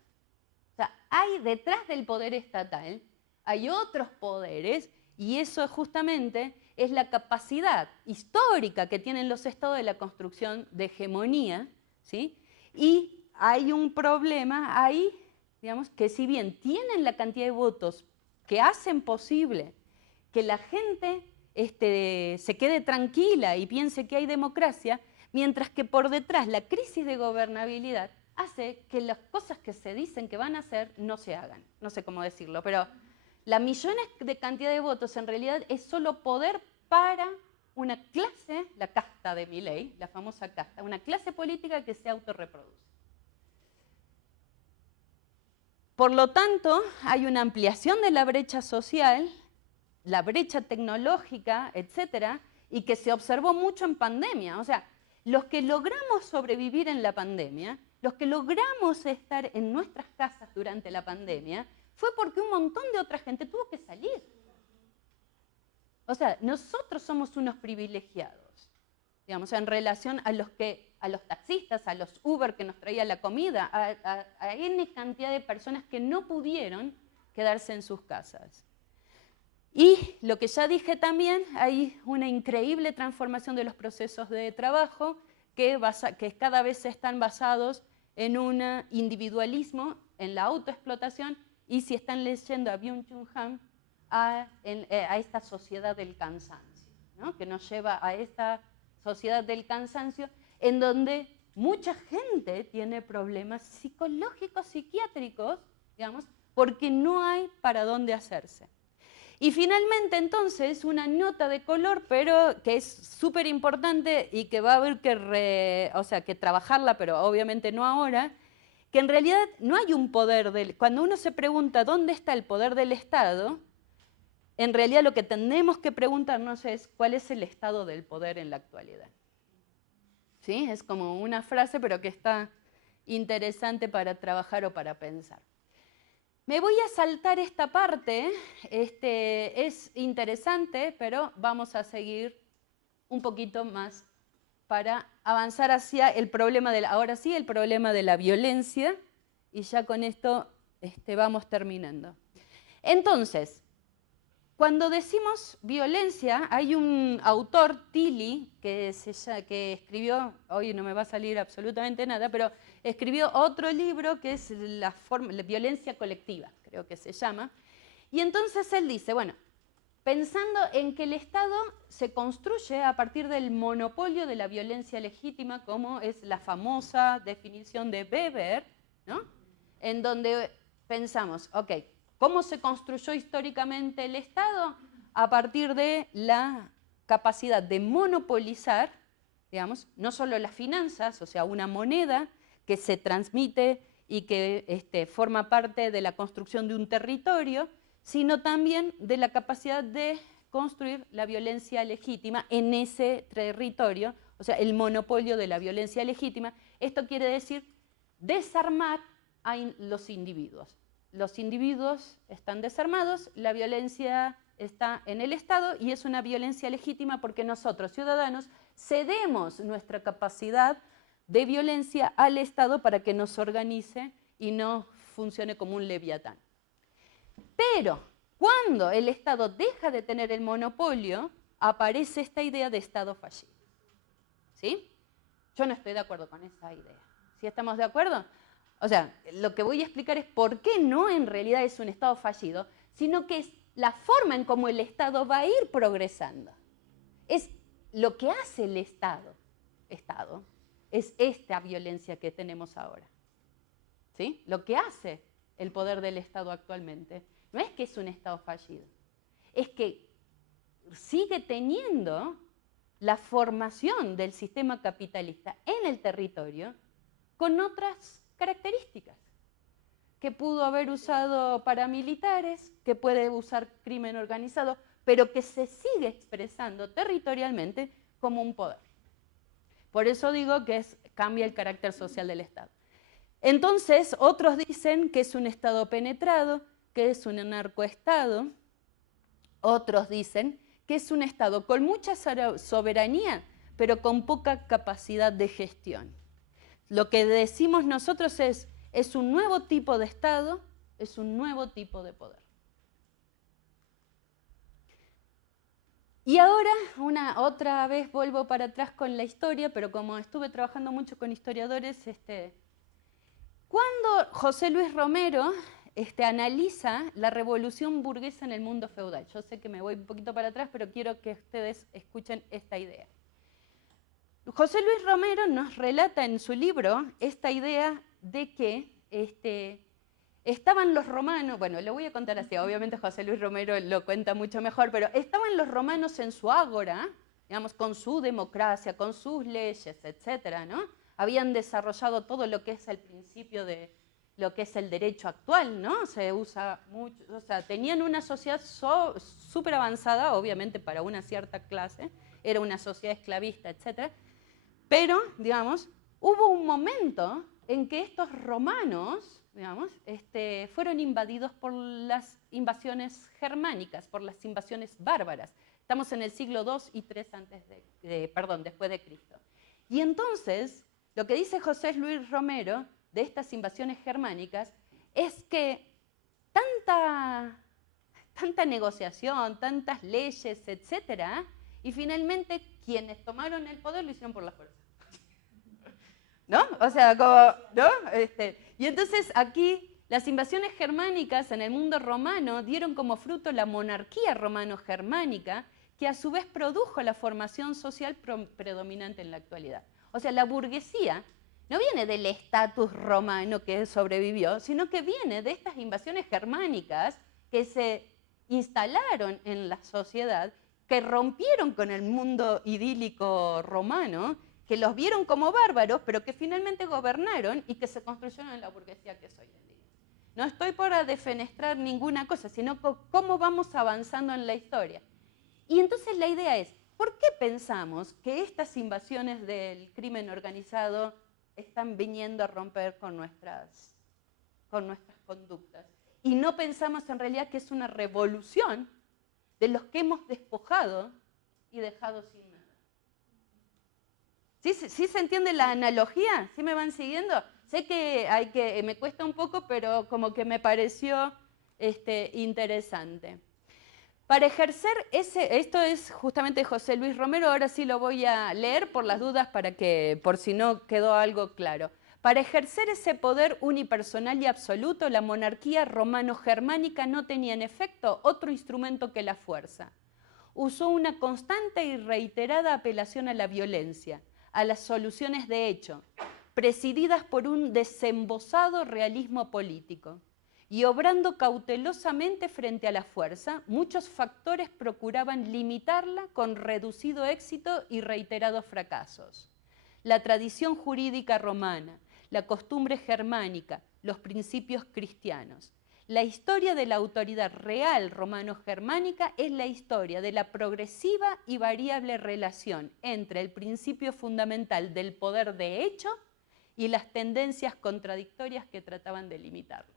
O sea, hay detrás del poder estatal, hay otros poderes, y eso justamente es la capacidad histórica que tienen los estados de la construcción de hegemonía, ¿sí? Y hay un problema ahí, digamos, que si bien tienen la cantidad de votos que hacen posible que la gente se quede tranquila y piense que hay democracia, mientras que por detrás la crisis de gobernabilidad hace que las cosas que se dicen que van a hacer no se hagan. No sé cómo decirlo, pero la millones de cantidad de votos en realidad es solo poder para una clase, la casta de Milei, la famosa casta, una clase política que se autorreproduce. Por lo tanto, hay una ampliación de la brecha social, la brecha tecnológica, etcétera, y que se observó mucho en pandemia. O sea, los que logramos sobrevivir en la pandemia, los que logramos estar en nuestras casas durante la pandemia, fue porque un montón de otra gente tuvo que salir. O sea, nosotros somos unos privilegiados, digamos, en relación a los taxistas, a los Uber que nos traían la comida, a N cantidad de personas que no pudieron quedarse en sus casas. Y lo que ya dije también, hay una increíble transformación de los procesos de trabajo que cada vez están basados en un individualismo, en la autoexplotación, y si están leyendo a Byung-Chul Han, a esta sociedad del cansancio, ¿no? Que nos lleva a esta sociedad del cansancio en donde mucha gente tiene problemas psicológicos, psiquiátricos, digamos, porque no hay para dónde hacerse. Y finalmente, entonces, una nota de color, pero que es súper importante y que va a haber que trabajarla, pero obviamente no ahora, que en realidad no hay un poder cuando uno se pregunta dónde está el poder del Estado, en realidad lo que tenemos que preguntarnos es cuál es el estado del poder en la actualidad. ¿Sí? Es como una frase, pero que está interesante para trabajar o para pensar. Me voy a saltar esta parte, es interesante, pero vamos a seguir un poquito más para avanzar hacia el problema ahora sí, el problema de la violencia, y ya con esto vamos terminando. Entonces, cuando decimos violencia, hay un autor, Tilly, que escribió, hoy no me va a salir absolutamente nada, pero escribió otro libro que es la violencia colectiva, creo que se llama. Y entonces él dice, bueno, pensando en que el Estado se construye a partir del monopolio de la violencia legítima, como es la famosa definición de Weber, ¿no? En donde pensamos, ok, ¿cómo se construyó históricamente el Estado? A partir de la capacidad de monopolizar, digamos, no solo las finanzas, o sea, una moneda que se transmite y que forma parte de la construcción de un territorio, sino también de la capacidad de construir la violencia legítima en ese territorio, o sea, el monopolio de la violencia legítima. Esto quiere decir desarmar a los individuos. Los individuos están desarmados, la violencia está en el Estado y es una violencia legítima porque nosotros, ciudadanos, cedemos nuestra capacidad de violencia al Estado para que nos organice y no funcione como un leviatán. Pero cuando el Estado deja de tener el monopolio, aparece esta idea de Estado fallido. ¿Sí? Yo no estoy de acuerdo con esa idea. ¿Sí estamos de acuerdo? O sea, lo que voy a explicar es por qué no en realidad es un Estado fallido, sino que es la forma en cómo el Estado va a ir progresando. Es lo que hace el Estado es esta violencia que tenemos ahora. ¿Sí? Lo que hace el poder del Estado actualmente no es que es un Estado fallido, es que sigue teniendo la formación del sistema capitalista en el territorio con otras características, que pudo haber usado paramilitares, que puede usar crimen organizado, pero que se sigue expresando territorialmente como un poder. Por eso digo que cambia el carácter social del Estado. Entonces, otros dicen que es un Estado penetrado, que es un narcoestado. Otros dicen que es un Estado con mucha soberanía, pero con poca capacidad de gestión. Lo que decimos nosotros es un nuevo tipo de Estado, es un nuevo tipo de poder. Y ahora, otra vez vuelvo para atrás con la historia, pero como estuve trabajando mucho con historiadores, cuando José Luis Romero analiza la revolución burguesa en el mundo feudal, yo sé que me voy un poquito para atrás, pero quiero que ustedes escuchen esta idea. José Luis Romero nos relata en su libro esta idea de que estaban los romanos, bueno, lo voy a contar así, obviamente José Luis Romero lo cuenta mucho mejor, pero estaban los romanos en su ágora, digamos, con su democracia, con sus leyes, etcétera, ¿no? Habían desarrollado todo lo que es el principio de lo que es el derecho actual, ¿no? Se usa mucho, o sea, tenían una sociedad súper avanzada, obviamente para una cierta clase, era una sociedad esclavista, etcétera. Pero, digamos, hubo un momento en que estos romanos, digamos, fueron invadidos por las invasiones germánicas, por las invasiones bárbaras. Estamos en el siglo II y III después de Cristo. Y entonces, lo que dice José Luis Romero de estas invasiones germánicas es que tanta negociación, tantas leyes, etcétera, y finalmente quienes tomaron el poder lo hicieron por la fuerza. ¿No? O sea, como, ¿no? Y entonces aquí las invasiones germánicas en el mundo romano dieron como fruto la monarquía romano-germánica, que a su vez produjo la formación social predominante en la actualidad. O sea, la burguesía no viene del estatus romano que sobrevivió, sino que viene de estas invasiones germánicas que se instalaron en la sociedad, que rompieron con el mundo idílico romano, que los vieron como bárbaros, pero que finalmente gobernaron y que se construyeron en la burguesía que es hoy en día. No estoy por defenestrar ninguna cosa, sino cómo vamos avanzando en la historia. Y entonces la idea es, ¿por qué pensamos que estas invasiones del crimen organizado están viniendo a romper con nuestras conductas? y no pensamos en realidad que es una revolución de los que hemos despojado y dejado sin nada. ¿Sí se entiende la analogía? ¿Sí me van siguiendo? Sé que me cuesta un poco, pero como que me pareció interesante. Para ejercer esto es justamente José Luis Romero, ahora sí lo voy a leer por las dudas por si no quedó algo claro. Para ejercer ese poder unipersonal y absoluto, la monarquía romano-germánica no tenía en efecto otro instrumento que la fuerza. Usó una constante y reiterada apelación a la violencia, a las soluciones de hecho, presididas por un desembosado realismo político. Y obrando cautelosamente frente a la fuerza, muchos factores procuraban limitarla con reducido éxito y reiterados fracasos. La tradición jurídica romana, la costumbre germánica, los principios cristianos. La historia de la autoridad real romano-germánica es la historia de la progresiva y variable relación entre el principio fundamental del poder de hecho y las tendencias contradictorias que trataban de limitarlo.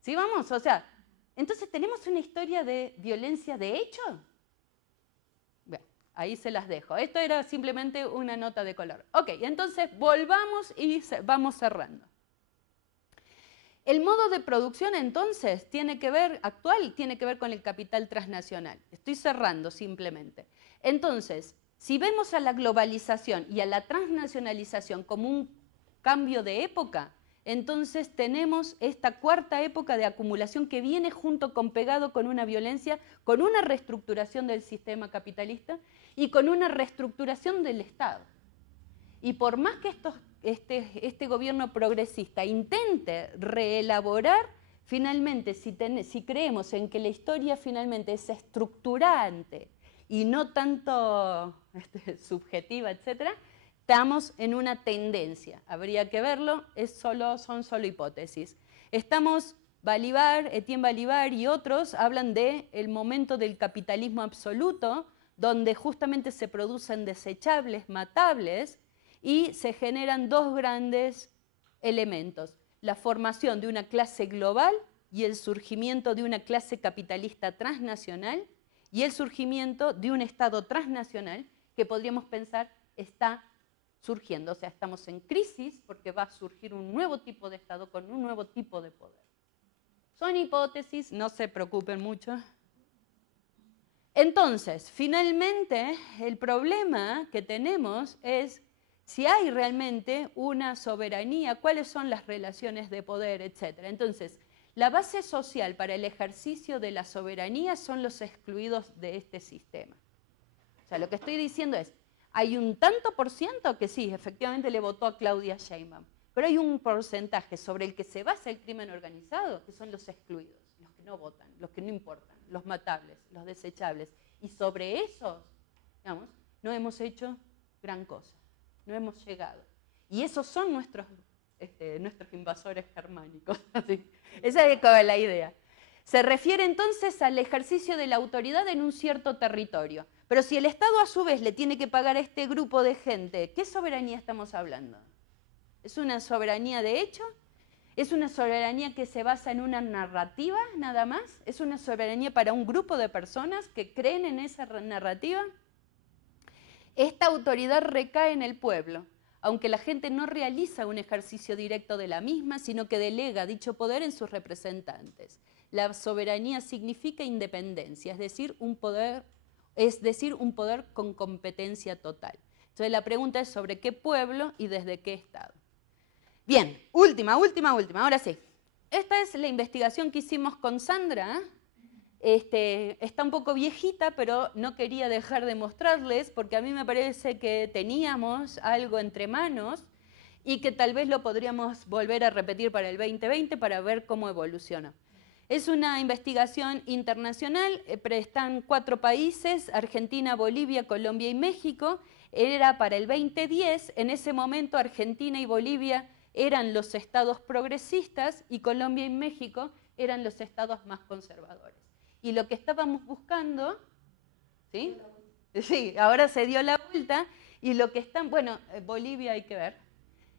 ¿Sí vamos? O sea, entonces tenemos una historia de violencia de hecho. Bueno, ahí se las dejo. Esto era simplemente una nota de color. Ok, entonces volvamos y vamos cerrando. El modo de producción entonces actual tiene que ver con el capital transnacional. Estoy cerrando simplemente. Entonces, si vemos a la globalización y a la transnacionalización como un cambio de época, entonces tenemos esta cuarta época de acumulación que viene pegado con una violencia, con una reestructuración del sistema capitalista y con una reestructuración del Estado. Y por más que este gobierno progresista intente reelaborar, finalmente, si creemos en que la historia finalmente es estructurante y no tanto subjetiva, etc., estamos en una tendencia. Habría que verlo, son solo hipótesis. Etienne Balibar y otros hablan del momento del capitalismo absoluto, donde justamente se producen desechables, matables, y se generan dos grandes elementos: la formación de una clase global y el surgimiento de una clase capitalista transnacional y el surgimiento de un Estado transnacional que podríamos pensar está surgiendo. O sea, estamos en crisis porque va a surgir un nuevo tipo de Estado con un nuevo tipo de poder. Son hipótesis, no se preocupen mucho. Entonces, finalmente, el problema que tenemos es si hay realmente una soberanía, cuáles son las relaciones de poder, etc. Entonces, la base social para el ejercicio de la soberanía son los excluidos de este sistema. O sea, lo que estoy diciendo es, hay un tanto por ciento que sí, efectivamente le votó a Claudia Sheinbaum, pero hay un porcentaje sobre el que se basa el crimen organizado, que son los excluidos, los que no votan, los que no importan, los matables, los desechables. Y sobre esos, digamos, no hemos hecho gran cosa, no hemos llegado. Y esos son nuestros invasores germánicos. Esa es como la idea. Se refiere entonces al ejercicio de la autoridad en un cierto territorio. Pero si el Estado a su vez le tiene que pagar a este grupo de gente, ¿qué soberanía estamos hablando? ¿Es una soberanía de hecho? ¿Es una soberanía que se basa en una narrativa nada más? ¿Es una soberanía para un grupo de personas que creen en esa narrativa? Esta autoridad recae en el pueblo, aunque la gente no realiza un ejercicio directo de la misma, sino que delega dicho poder en sus representantes. La soberanía significa independencia, es decir, un poder con competencia total. Entonces la pregunta es sobre qué pueblo y desde qué Estado. Bien, última, ahora sí. Esta es la investigación que hicimos con Sandra. Está un poco viejita, pero no quería dejar de mostrarles porque a mí me parece que teníamos algo entre manos y que tal vez lo podríamos volver a repetir para el 2020 para ver cómo evoluciona. Es una investigación internacional, están 4 países, Argentina, Bolivia, Colombia y México. Era para el 2010, en ese momento Argentina y Bolivia eran los estados progresistas y Colombia y México eran los estados más conservadores. Y lo que estábamos buscando, ¿sí? Sí, ahora se dio la vuelta, y lo que están, bueno, Bolivia hay que ver,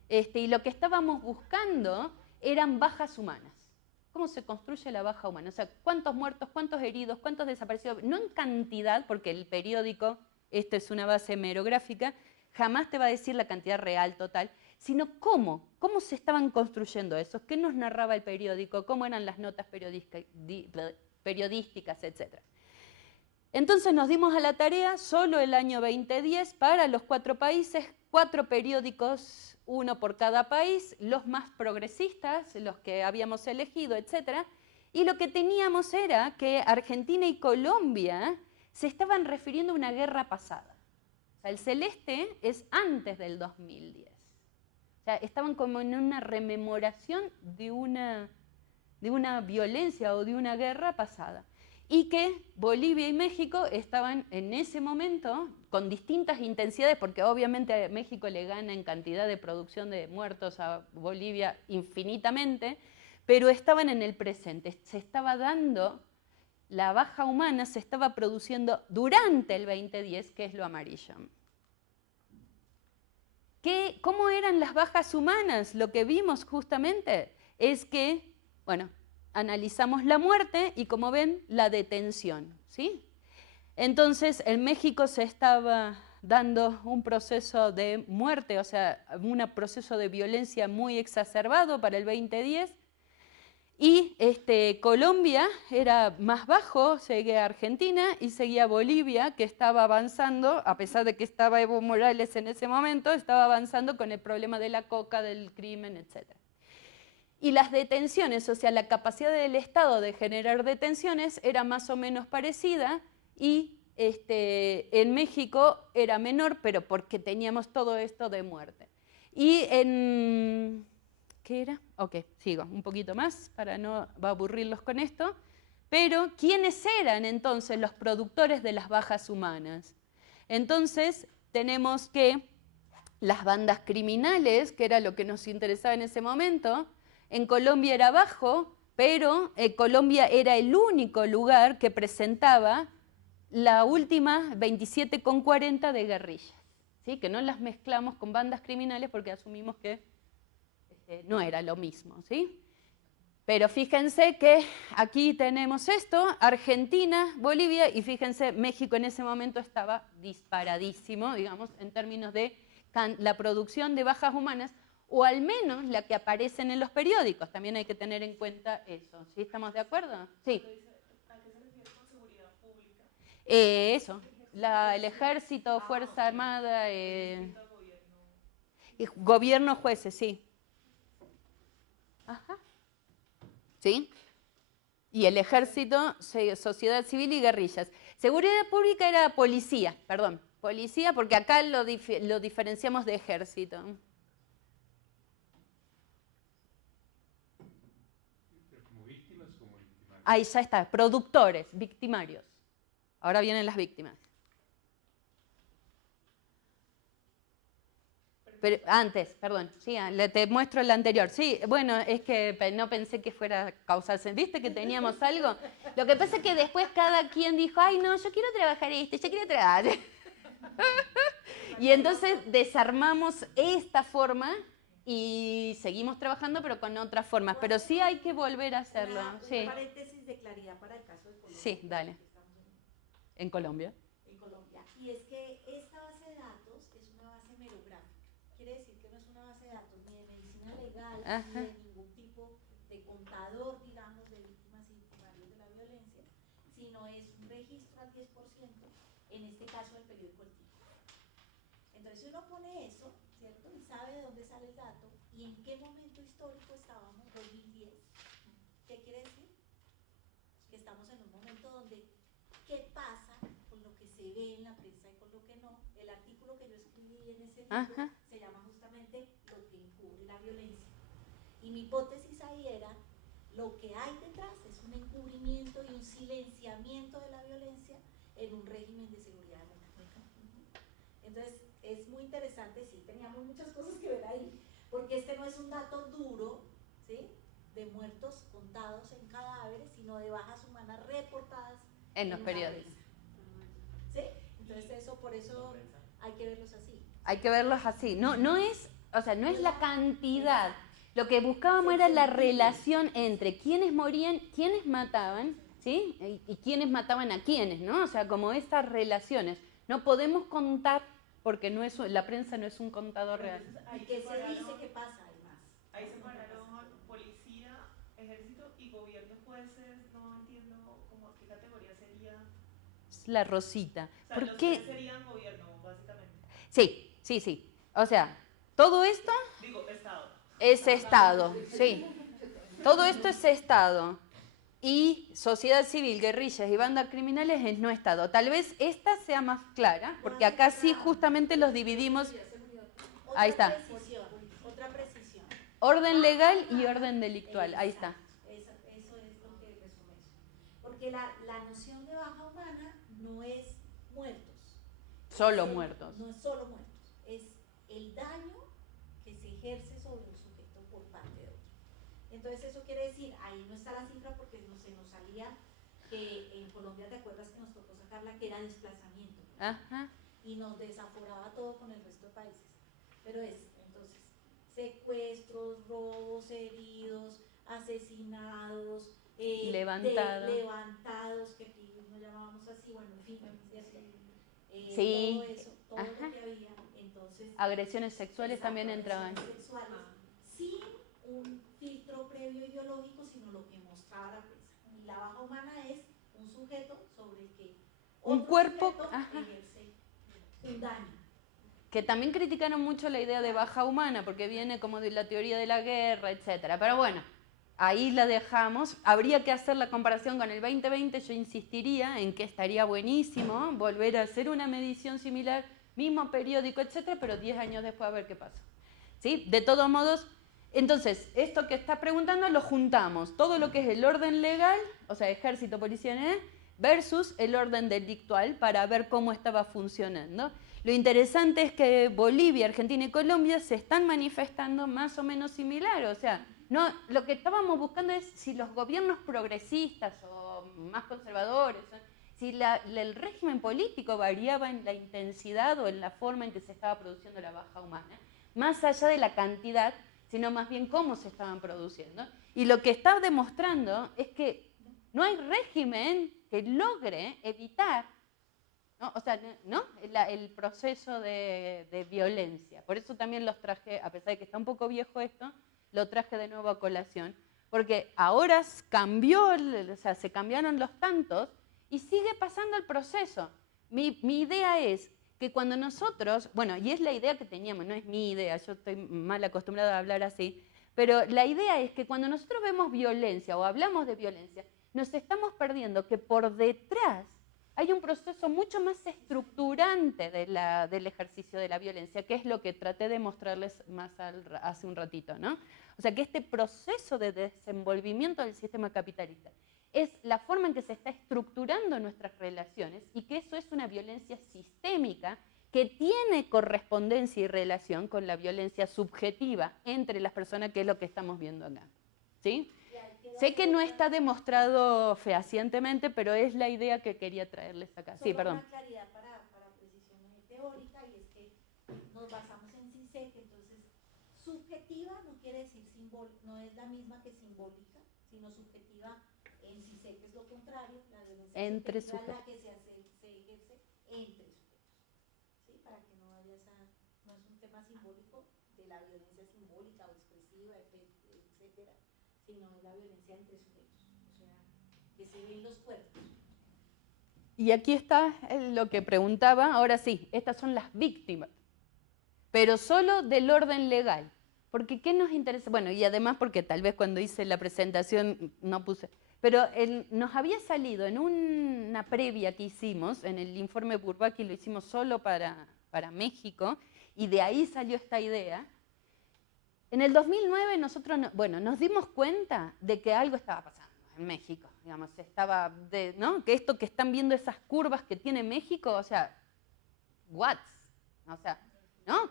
y lo que estábamos buscando eran bajas humanas. cómo se construye la baja humana. O sea, cuántos muertos, cuántos heridos, cuántos desaparecidos. No en cantidad, porque el periódico, esto es una base hemerográfica, jamás te va a decir la cantidad real total, sino cómo se estaban construyendo esos, qué nos narraba el periódico, cómo eran las notas periodísticas, etc. Entonces nos dimos a la tarea, solo el año 2010, para los 4 países, 4 periódicos, uno por cada país, los más progresistas, los que habíamos elegido, etc. Y lo que teníamos era que Argentina y Colombia se estaban refiriendo a una guerra pasada. O sea, el celeste es antes del 2010. O sea, estaban como en una rememoración de una violencia o de una guerra pasada. Y que Bolivia y México estaban en ese momento con distintas intensidades, porque obviamente a México le gana en cantidad de producción de muertos a Bolivia infinitamente, pero estaban en el presente. Se estaba dando, la baja humana se estaba produciendo durante el 2010, que es lo amarillo. ¿Cómo eran las bajas humanas? Lo que vimos justamente es que, bueno, analizamos la muerte y, como ven, la detención, ¿sí? Entonces, en México se estaba dando un proceso de muerte, o sea, un proceso de violencia muy exacerbado para el 2010, y Colombia era más bajo, seguía Argentina y seguía Bolivia, que estaba avanzando, a pesar de que estaba Evo Morales en ese momento, estaba avanzando con el problema de la coca, del crimen, etc. Y las detenciones, o sea, la capacidad del Estado de generar detenciones era más o menos parecida y en México era menor, pero porque teníamos todo esto de muerte. Y en... ¿Qué era? Ok, sigo un poquito más para no aburrirlos con esto. Pero, ¿quiénes eran entonces los productores de las bajas humanas? Entonces, tenemos que las bandas criminales, que era lo que nos interesaba en ese momento, en Colombia era bajo, pero Colombia era el único lugar que presentaba la última 27,40 de guerrillas, ¿sí? Que no las mezclamos con bandas criminales porque asumimos que no era lo mismo, ¿sí? Pero fíjense que aquí tenemos esto, Argentina, Bolivia, y fíjense, México en ese momento estaba disparadísimo, digamos, en términos de la producción de bajas humanas, o al menos la que aparecen en los periódicos. También hay que tener en cuenta eso. ¿Sí estamos de acuerdo? Sí. ¿A qué se refiere con seguridad pública? Eso, el ejército, Fuerza Armada, y gobierno, jueces, sí. Ajá. ¿Sí? Y el ejército, sociedad civil y guerrillas. Seguridad pública era policía, perdón, policía, porque acá lo diferenciamos de ejército. ¿Como víctimas o como victimarios? Ahí ya está, productores, victimarios. Ahora vienen las víctimas. Pero antes, perdón, sí, te muestro el anterior. Sí, bueno, es que no pensé que fuera causarse. ¿Viste que teníamos algo? Lo que pasa es que después cada quien dijo, ay, no, yo quiero trabajar esto, yo quiero trabajar. Y entonces desarmamos esta forma y seguimos trabajando, pero con otras formas. Pero sí hay que volver a hacerlo. Sí. Un paréntesis de claridad para el caso de Colombia. Sí, dale. En Colombia. En Colombia. Y es que esta base de datos es una base hemerográfica. Quiere decir que no es una base de datos ni de medicina legal, Ajá. ni de ningún tipo de contador, digamos, de víctimas y victimarios de la violencia, sino es un registro al 10%, en este caso del periódico El Tiempo. Entonces, si uno pone eso, ¿cierto? Y sabe de dónde sale el dato y en qué momento histórico estábamos, 2010. ¿Qué quiere decir? Que estamos en un momento donde, ¿qué pasa con lo que se ve en la prensa y con lo que no? El artículo que yo escribí en ese libro Ajá. se llama justamente Lo que encubre la violencia. Y mi hipótesis ahí era, lo que hay detrás es un encubrimiento y un silenciamiento de la violencia en un régimen de seguridad democrática. Entonces, es muy interesante, sí, teníamos muchas cosas que ver ahí, porque este no es un dato duro, ¿sí?, de muertos contados en cadáveres, sino de bajas humanas reportadas En los periódicos. ¿Sí? Entonces eso, por eso hay que verlos así. Hay que verlos así. No es, o sea, no es la cantidad, Lo que buscábamos era la relación entre quiénes morían, quiénes mataban, ¿sí? Y quiénes mataban a quiénes, ¿no? O sea, como estas relaciones. No podemos contar porque no es, la prensa no es un contador real. ¿Y qué se dice que pasa además? Ahí separaron policía, ejército y gobierno jueces. No entiendo cómo, qué categoría sería. La rosita. O sea, ¿Por los qué? tres serían gobierno, básicamente. Sí, sí, sí. O sea, todo esto Digo, Estado. es Estado, sí. Todo esto es Estado. Y sociedad civil, guerrillas y bandas criminales es no Estado. Tal vez esta sea más clara, porque acá sí justamente los dividimos. Ahí está. Otra precisión. Orden legal y orden delictual. Ahí está. Eso es lo que resume eso. Porque la noción de baja humana no es muertos. Solo muertos. No es solo muertos. Es el daño que se ejerce sobre un sujeto por parte de otro. Entonces eso quiere decir, ahí no está la cifra porque se nos salía que en Colombia, ¿te acuerdas que nos tocó sacarla que era desplazamiento? Ajá. Y nos desaforaba todo con el resto de países. Pero es, entonces, secuestros, robos, heridos, asesinados, levantados, que aquí no llamábamos así, bueno, en fin, sí. todo eso, todo lo que había. Entonces, agresiones sexuales también entraban. Sexuales, sin un filtro previo ideológico, sino lo que mostraba la prensa. Y la baja humana es un sujeto sobre el que un cuerpo ejerce un daño. Que también criticaron mucho la idea de baja humana, porque viene como de la teoría de la guerra, etcétera. Pero bueno, ahí la dejamos. Habría que hacer la comparación con el 2020. Yo insistiría en que estaría buenísimo volver a hacer una medición similar, mismo periódico, etcétera, pero 10 años después a ver qué pasa. ¿Sí? De todos modos, entonces, esto que está preguntando lo juntamos. Todo lo que es el orden legal, o sea, ejército, policía, versus el orden delictual para ver cómo estaba funcionando. Lo interesante es que Bolivia, Argentina y Colombia se están manifestando más o menos similar. O sea, no, lo que estábamos buscando es si los gobiernos progresistas o más conservadores, si el régimen político variaba en la intensidad o en la forma en que se estaba produciendo la baja humana, más allá de la cantidad, sino más bien cómo se estaban produciendo. Y lo que está demostrando es que no hay régimen que logre evitar, ¿no? O sea, ¿no? el proceso de violencia. Por eso también los traje, a pesar de que está un poco viejo esto, lo traje de nuevo a colación, porque ahora cambió, o sea, se cambiaron los tantos y sigue pasando el proceso. Mi idea es que cuando nosotros, bueno, y es la idea que teníamos, no es mi idea, yo estoy mal acostumbrada a hablar así, pero la idea es que cuando nosotros vemos violencia o hablamos de violencia, nos estamos perdiendo que por detrás hay un proceso mucho más estructurante del ejercicio de la violencia, que es lo que traté de mostrarles más hace un ratito, ¿no? O sea, que este proceso de desenvolvimiento del sistema capitalista es la forma en que se está estructurando nuestras relaciones y que eso es una violencia sistémica que tiene correspondencia y relación con la violencia subjetiva entre las personas, que es lo que estamos viendo acá. ¿Sí? Sé que no está demostrado fehacientemente, pero es la idea que quería traerles acá. Sí, perdón. Una claridad para precisión teórica, y es que nos basamos en CISEC, entonces subjetiva no quiere decir simbólica, no es la misma que simbólica, sino subjetiva en CISEC es lo contrario, la violencia entre subjetiva es la que se ejerce entre sujetos. ¿Sí? Para que no haya no es un tema simbólico de la violencia simbólica o expresiva, etcétera, sino es la violencia entre sujetos, o sea, que se ven los cuerpos. Y aquí está lo que preguntaba, ahora sí, estas son las víctimas, pero solo del orden legal. Porque ¿qué nos interesa? Bueno, y además porque tal vez cuando hice la presentación no puse, pero nos había salido en una previa que hicimos, en el informe Bourbaki lo hicimos solo para México, y de ahí salió esta idea. En el 2009 nosotros, nos dimos cuenta de que algo estaba pasando en México, digamos, ¿no? Que esto que están viendo esas curvas que tiene México, o sea, what? O sea, ¿no?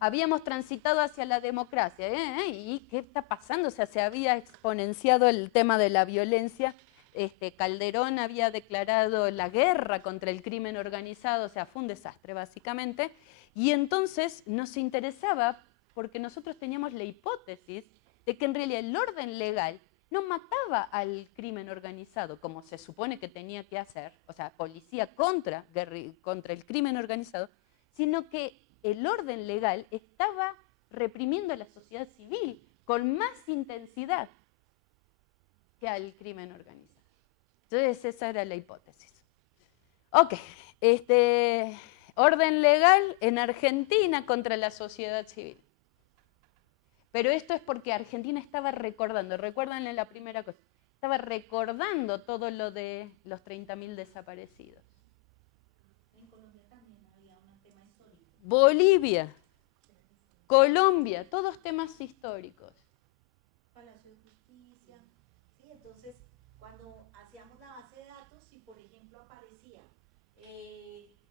Habíamos transitado hacia la democracia, ¿y qué está pasando? O sea, se había exponenciado el tema de la violencia, Calderón había declarado la guerra contra el crimen organizado, o sea, fue un desastre básicamente, y entonces nos interesaba porque nosotros teníamos la hipótesis de que en realidad el orden legal no mataba al crimen organizado, como se supone que tenía que hacer, o sea, policía contra el crimen organizado, sino que el orden legal estaba reprimiendo a la sociedad civil con más intensidad que al crimen organizado. Entonces esa era la hipótesis. Ok, orden legal en Argentina contra la sociedad civil. Pero esto es porque Argentina estaba recordando, recuerdan en la primera cosa, estaba recordando todo lo de los 30.000 desaparecidos. En Colombia también había un tema histórico. Bolivia, Colombia, todos temas históricos. Palacio de Justicia, ¿sí? Entonces, cuando hacíamos la base de datos, si por ejemplo aparecía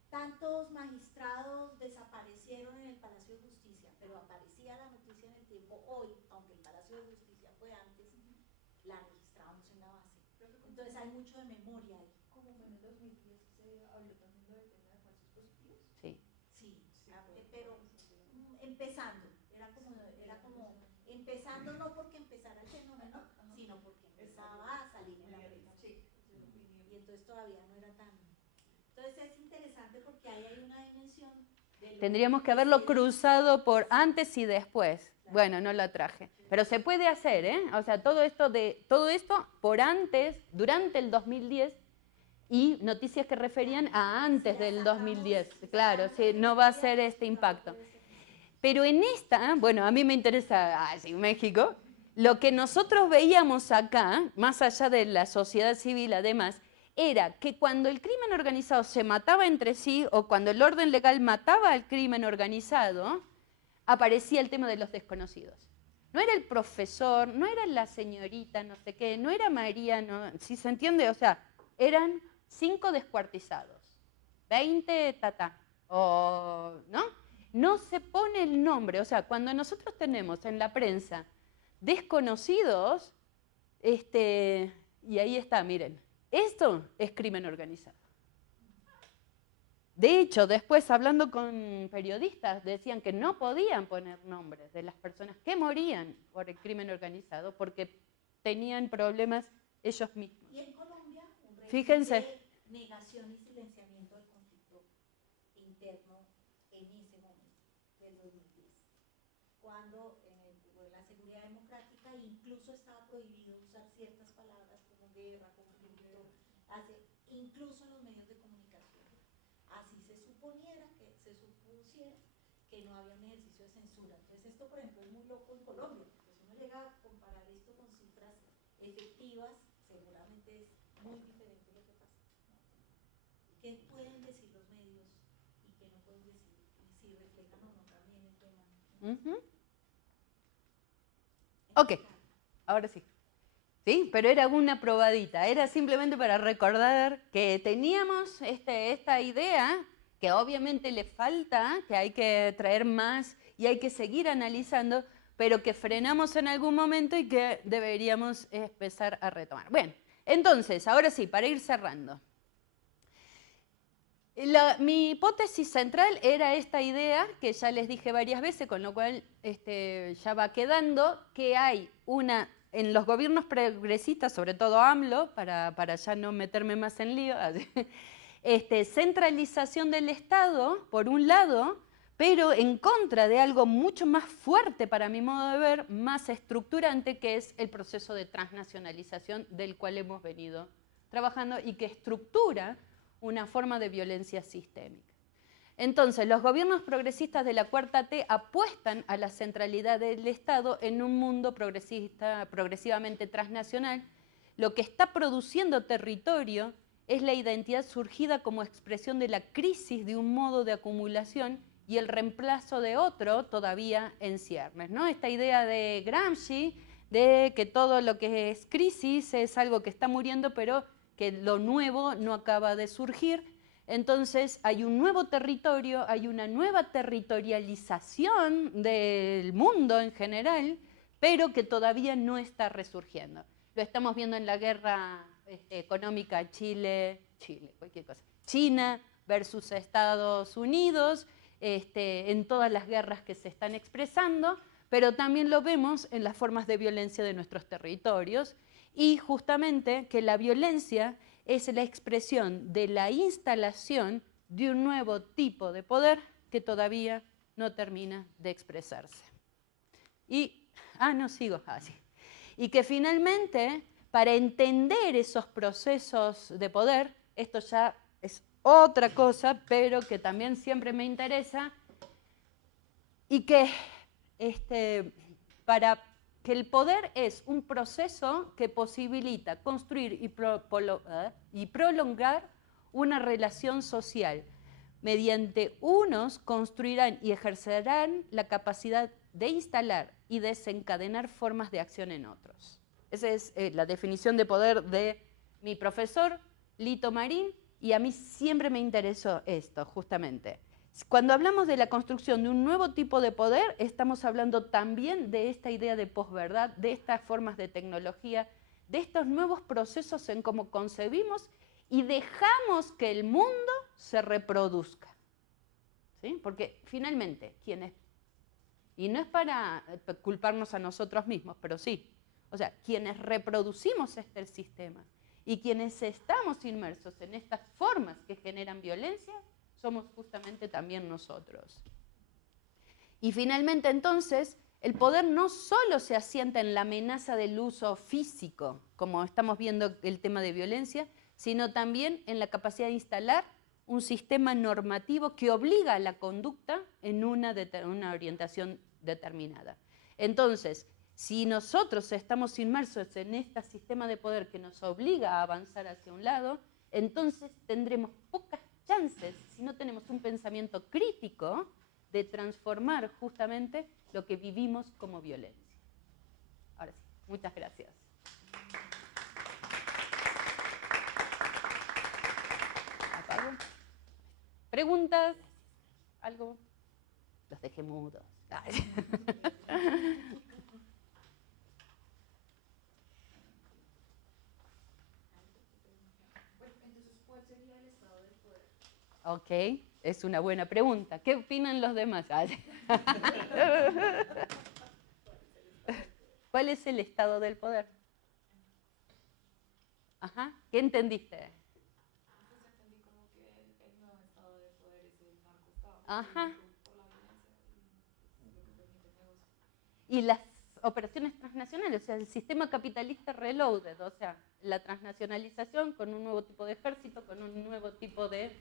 tantos magistrados desaparecieron en el Palacio de Justicia, pero aparecía la noticia en el tiempo hoy, aunque el Palacio de Justicia fue antes, la registrábamos en la base. Entonces hay mucho de memoria ahí. Como fue en el 2010 se habló también del tema de falsos positivos. Sí. Sí, pero empezando, era como empezando no porque empezara el fenómeno, sino porque empezaba a salir en la prensa. Y entonces todavía no era tan... Entonces es interesante porque ahí hay una dimensión de lo Tendríamos que haberlo cruzado por antes y después. Bueno, no la traje. Pero se puede hacer, ¿eh? O sea, todo esto por antes, durante el 2010, y noticias que referían a antes del 2010. Claro, sí, no va a ser este impacto. Pero en esta, bueno, a mí me interesa, sí, México, lo que nosotros veíamos acá, más allá de la sociedad civil además, era que cuando el crimen organizado se mataba entre sí o cuando el orden legal mataba al crimen organizado, aparecía el tema de los desconocidos. No era el profesor, no era la señorita, no sé qué, no era María, no, ¿sí se entiende? O sea, eran 5 descuartizados, 20 tatá, ¿no? No se pone el nombre, o sea, cuando nosotros tenemos en la prensa desconocidos, y ahí está, miren, esto es crimen organizado. De hecho, después hablando con periodistas, decían que no podían poner nombres de las personas que morían por el crimen organizado porque tenían problemas ellos mismos. Y en Colombia, un régimen Fíjense. de negación y silenciamiento del conflicto interno en ese momento, del 2010. Cuando en la seguridad democrática incluso estaba prohibido usar ciertas palabras como guerra, conflicto, incluso en los medios de comunicación. Así se supusiera que no había un ejercicio de censura. Entonces esto, por ejemplo, es muy loco en Colombia, porque si uno llega a comparar esto con cifras efectivas, seguramente es muy diferente lo que pasa. ¿Qué pueden decir los medios y qué no pueden decir? Y si reflejan o no también el tema. Ok, ahora sí. ¿Sí? Pero era una probadita, era simplemente para recordar que teníamos esta idea, que obviamente le falta, que hay que traer más y hay que seguir analizando, pero que frenamos en algún momento y que deberíamos empezar a retomar. Bueno, entonces, ahora sí, para ir cerrando. Mi hipótesis central era esta idea, que ya les dije varias veces, con lo cual ya va quedando, que hay en los gobiernos progresistas, sobre todo AMLO, para ya no meterme más en lío, centralización del Estado, por un lado, pero en contra de algo mucho más fuerte, para mi modo de ver, más estructurante, que es el proceso de transnacionalización del cual hemos venido trabajando y que estructura una forma de violencia sistémica. Entonces, los gobiernos progresistas de la Cuarta T apuestan a la centralidad del Estado en un mundo progresivamente transnacional. Lo que está produciendo territorio es la identidad surgida como expresión de la crisis de un modo de acumulación y el reemplazo de otro todavía en ciernes, ¿no? Esta idea de Gramsci de que todo lo que es crisis es algo que está muriendo, pero que lo nuevo no acaba de surgir. Entonces hay un nuevo territorio, hay una nueva territorialización del mundo en general, pero que todavía no está resurgiendo. Lo estamos viendo en la guerra económica China versus Estados Unidos, en todas las guerras que se están expresando, pero también lo vemos en las formas de violencia de nuestros territorios, y justamente que la violencia es la expresión de la instalación de un nuevo tipo de poder que todavía no termina de expresarse. Y, no sigo así. Y que finalmente, para entender esos procesos de poder, esto ya es otra cosa, pero que también siempre me interesa, y que para que el poder es un proceso que posibilita construir y prolongar una relación social. Mediante unos construirán y ejercerán la capacidad de instalar y desencadenar formas de acción en otros. Esa es la definición de poder de mi profesor, Lito Marín, y a mí siempre me interesó esto, justamente. Cuando hablamos de la construcción de un nuevo tipo de poder, estamos hablando también de esta idea de posverdad, de estas formas de tecnología, de estos nuevos procesos en cómo concebimos y dejamos que el mundo se reproduzca. ¿Sí? Porque finalmente, y no es para culparnos a nosotros mismos, pero sí, o sea, quienes reproducimos este sistema y quienes estamos inmersos en estas formas que generan violencia, somos justamente también nosotros. Y finalmente, entonces, el poder no solo se asienta en la amenaza del uso físico, como estamos viendo el tema de violencia, sino también en la capacidad de instalar un sistema normativo que obliga a la conducta en una orientación determinada. Entonces, si nosotros estamos inmersos en este sistema de poder que nos obliga a avanzar hacia un lado, entonces tendremos pocas chances, si no tenemos un pensamiento crítico, de transformar justamente lo que vivimos como violencia. Ahora sí, muchas gracias. ¿Apago? ¿Preguntas? ¿Algo? Los dejé mudos. Ok, es una buena pregunta. ¿Qué opinan los demás? ¿Cuál es el estado del poder? Ajá, ¿qué entendiste? Pues entendí como que el nuevo estado de poder es el narcoestado. Ajá. Por la violencia y lo que permite el negocio. Y las operaciones transnacionales, o sea, el sistema capitalista reloaded, o sea, la transnacionalización con un nuevo tipo de ejército, con un nuevo tipo de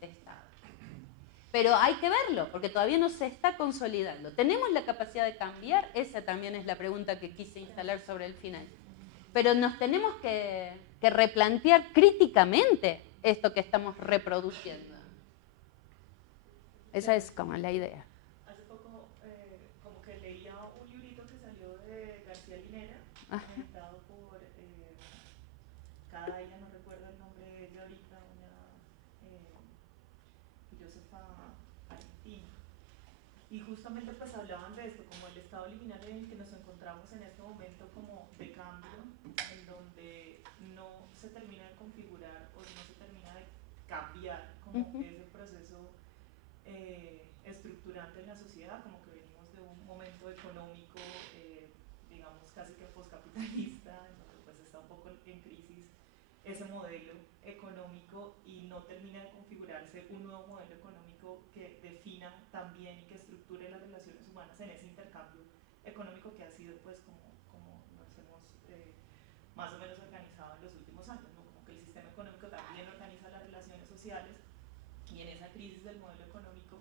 Estado. Pero hay que verlo, porque todavía no se está consolidando. ¿Tenemos la capacidad de cambiar? Esa también es la pregunta que quise instalar sobre el final. Pero nos tenemos que replantear críticamente esto que estamos reproduciendo. Esa es como la idea. Hace poco como que leía un librito que salió de García Linera, editado por cada ella, no recuerdo el nombre de ella ahorita, una filósofa argentina. Y justamente pues hablaban de esto, como el estado liminal en el que nos encontramos en este momento como de cambio, en donde no se termina de configurar o no se termina de cambiar como ese proceso estructurante en la sociedad, como que venimos de un momento económico, digamos casi que postcapitalista, en donde pues está un poco en crisis ese modelo económico y no termina de configurarse un nuevo modelo económico que defina también y que estructure las relaciones humanas en ese intercambio económico que ha sido pues como nos hemos más o menos organizado en los últimos años, ¿no? Como que el sistema económico también organiza las relaciones sociales y en esa crisis del modelo económico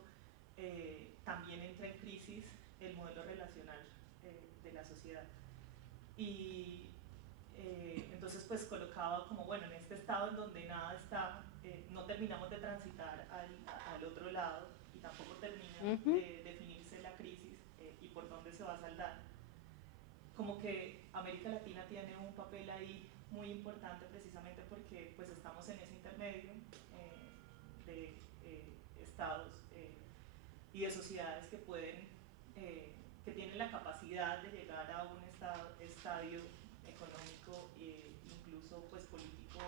también entra en crisis el modelo relacional de la sociedad. Y entonces pues colocaba como, bueno, en este estado en donde nada está, no terminamos de transitar al otro lado y tampoco termina de definirse la crisis y por dónde se va a saldar. Como que América Latina tiene un papel ahí muy importante precisamente porque pues estamos en ese intermedio de estados y de sociedades que pueden, que tienen la capacidad de llegar a un estadio económico e incluso pues político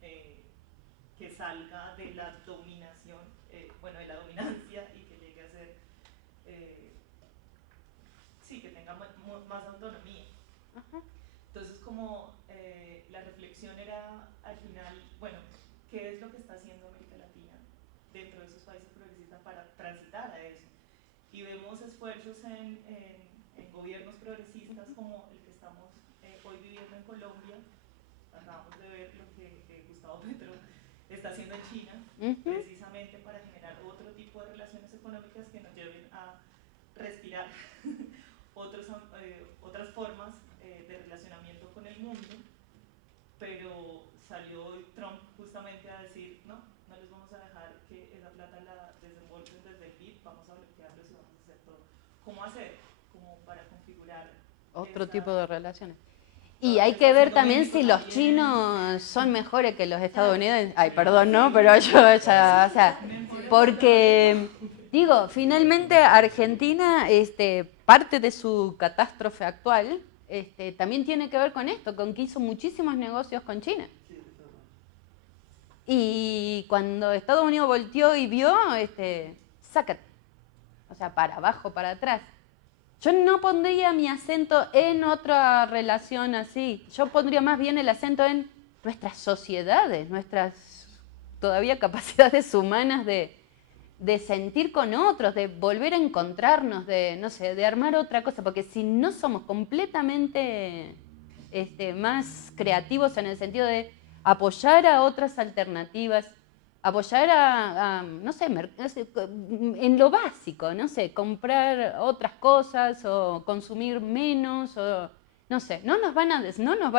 que salga de la dominación, bueno, de la dominancia y que sí, que tenga más autonomía. Ajá. Entonces, como la reflexión era al final, bueno, ¿qué es lo que está haciendo América Latina dentro de esos países progresistas para transitar a eso? Y vemos esfuerzos en gobiernos progresistas como el que estamos hoy viviendo en Colombia. Acabamos de ver lo que Gustavo Petro está haciendo en China, precisamente para generar otro tipo de relaciones económicas que nos lleven a respirar otras formas de relacionamiento con el mundo, pero salió hoy Trump justamente a decir, no les vamos a dejar que esa plata la desembolsen desde el PIB, vamos a bloquearlos y vamos a hacer todo. ¿Cómo hacer? Como para configurar otro tipo de relaciones. Y hay que ver también si los chinos son mejores que los estadounidenses. Ay, perdón, ¿no? Pero yo ya, o sea, porque, digo, finalmente Argentina, parte de su catástrofe actual, también tiene que ver con esto, con que hizo muchísimos negocios con China. Y cuando Estados Unidos volteó y vio, sácate. O sea, para abajo, para atrás. Yo no pondría mi acento en otra relación así. Yo pondría más bien el acento en nuestras sociedades, nuestras todavía capacidades humanas de sentir con otros, de volver a encontrarnos, de, no sé, de armar otra cosa. Porque si no somos completamente más creativos en el sentido de apoyar a otras alternativas, apoyar no sé, en lo básico, no sé, comprar otras cosas o consumir menos, o no sé, no nos van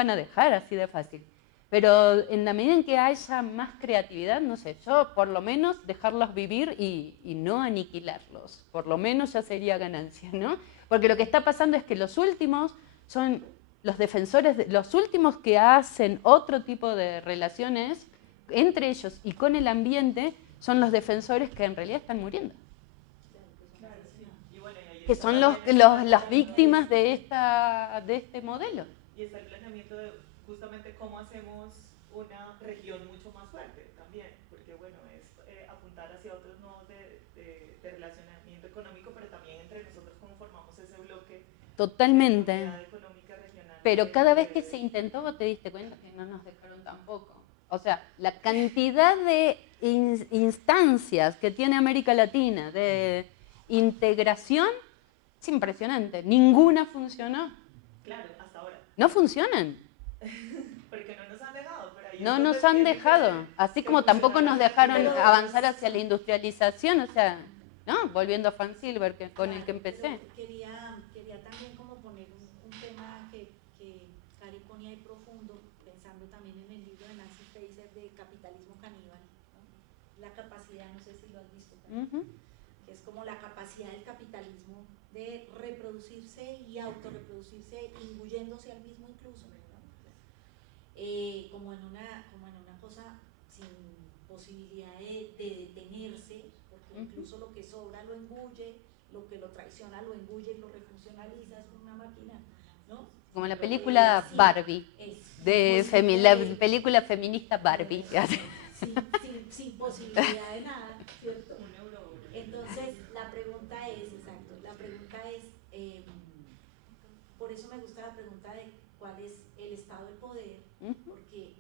a dejar así de fácil. Pero en la medida en que haya más creatividad, no sé, yo por lo menos dejarlos vivir y no aniquilarlos, por lo menos ya sería ganancia, ¿no? Porque lo que está pasando es que los últimos son los defensores, los últimos que hacen otro tipo de relaciones entre ellos y con el ambiente, son los defensores que en realidad están muriendo. Claro, sí. Y bueno, y ahí Que son las víctimas de este modelo. Y está el planeamiento de justamente cómo hacemos una región mucho más fuerte también, porque bueno, es apuntar hacia otros nodos de relacionamiento económico, pero también entre nosotros cómo formamos ese bloque. Totalmente. De comunidad económica regional. Pero cada vez que se intentó, vos te diste cuenta que no nos dejaron tampoco. O sea, la cantidad de instancias que tiene América Latina de integración es impresionante. Ninguna funcionó. Claro, hasta ahora. No funcionan. Porque no nos han dejado. Pero ahí no nos han dejado. Así como tampoco nos dejaron avanzar hacia la industrialización. O sea, ¿no? Volviendo a Fan Silver, con el que empecé. Quería también como poner un tema que Cari ponía ahí profundo, pensando también en el libro de Nancy Fraser de Capitalismo Caníbal, ¿no? La capacidad, no sé si lo has visto también, que es como la capacidad del capitalismo de reproducirse y autorreproducirse, inguyéndose al mismo incluso, ¿no? Como en una cosa sin posibilidad de detenerse, porque incluso lo que sobra lo engulle, lo que lo traiciona lo engulle y lo refuncionaliza, es una máquina, ¿no? Como la película Barbie, la película feminista Barbie. Sin posibilidad de nada, ¿cierto? Entonces la pregunta es, por eso me gusta la pregunta de cuál es el estado del poder, porque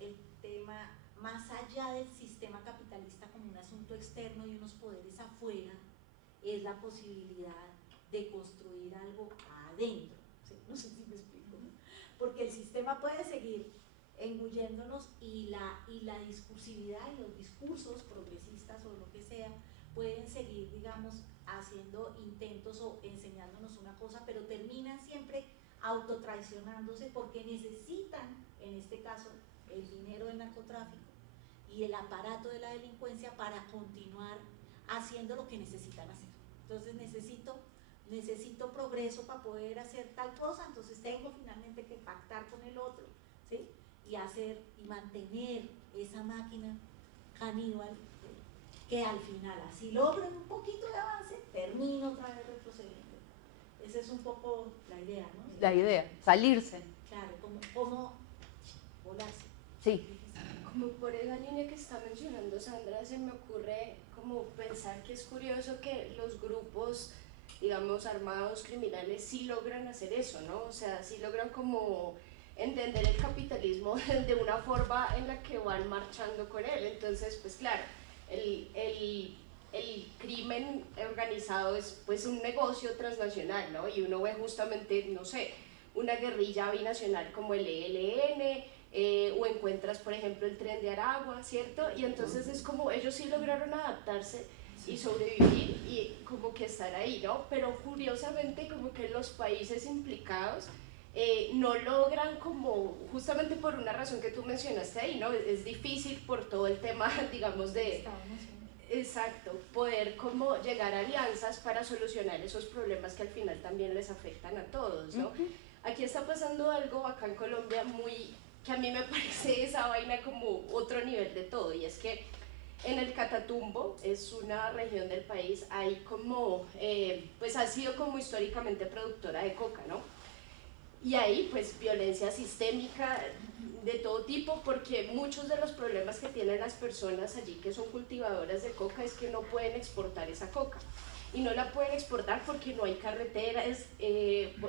el tema, más allá del sistema capitalista como un asunto externo y unos poderes afuera, es la posibilidad de construir algo adentro. ¿Sí? No sé si me explico, ¿no? Porque el sistema puede seguir engulléndonos y la discursividad y los discursos progresistas o lo que sea pueden seguir, digamos, haciendo intentos o enseñándonos una cosa, pero terminan siempre autotraicionándose porque necesitan, en este caso, el dinero del narcotráfico y el aparato de la delincuencia para continuar haciendo lo que necesitan hacer. Entonces necesito progreso para poder hacer tal cosa, entonces tengo finalmente que pactar con el otro, ¿sí? Y hacer y mantener esa máquina caníbal, ¿sí? Que al final, así logren un poquito de avance, termino otra vez retrocediendo. Esa es un poco la idea, ¿no? La idea, salirse. Claro, como volarse. Sí. Como por esa línea que está mencionando Sandra, se me ocurre como pensar que es curioso que los grupos digamos, armados criminales sí logran hacer eso, ¿no? O sea, sí logran como entender el capitalismo de una forma en la que van marchando con él. Entonces, pues claro, el crimen organizado es pues un negocio transnacional, ¿no? Y uno ve justamente, no sé, una guerrilla binacional como el ELN, o encuentras, por ejemplo, el Tren de Aragua, ¿cierto? Y entonces es como, ellos sí lograron adaptarse y sobrevivir y como que estar ahí, ¿no? Pero curiosamente como que los países implicados no logran como, justamente por una razón que tú mencionaste ahí, ¿no? Es difícil por todo el tema, digamos, de... Exacto, poder como llegar a alianzas para solucionar esos problemas que al final también les afectan a todos, ¿no? Aquí está pasando algo acá en Colombia muy, que a mí me parece esa vaina como otro nivel de todo, y es que en el Catatumbo, es una región del país, hay como, pues ha sido como históricamente productora de coca, ¿no? Y ahí pues violencia sistémica de todo tipo, porque muchos de los problemas que tienen las personas allí que son cultivadoras de coca es que no pueden exportar esa coca. Y no la pueden exportar porque no hay carreteras,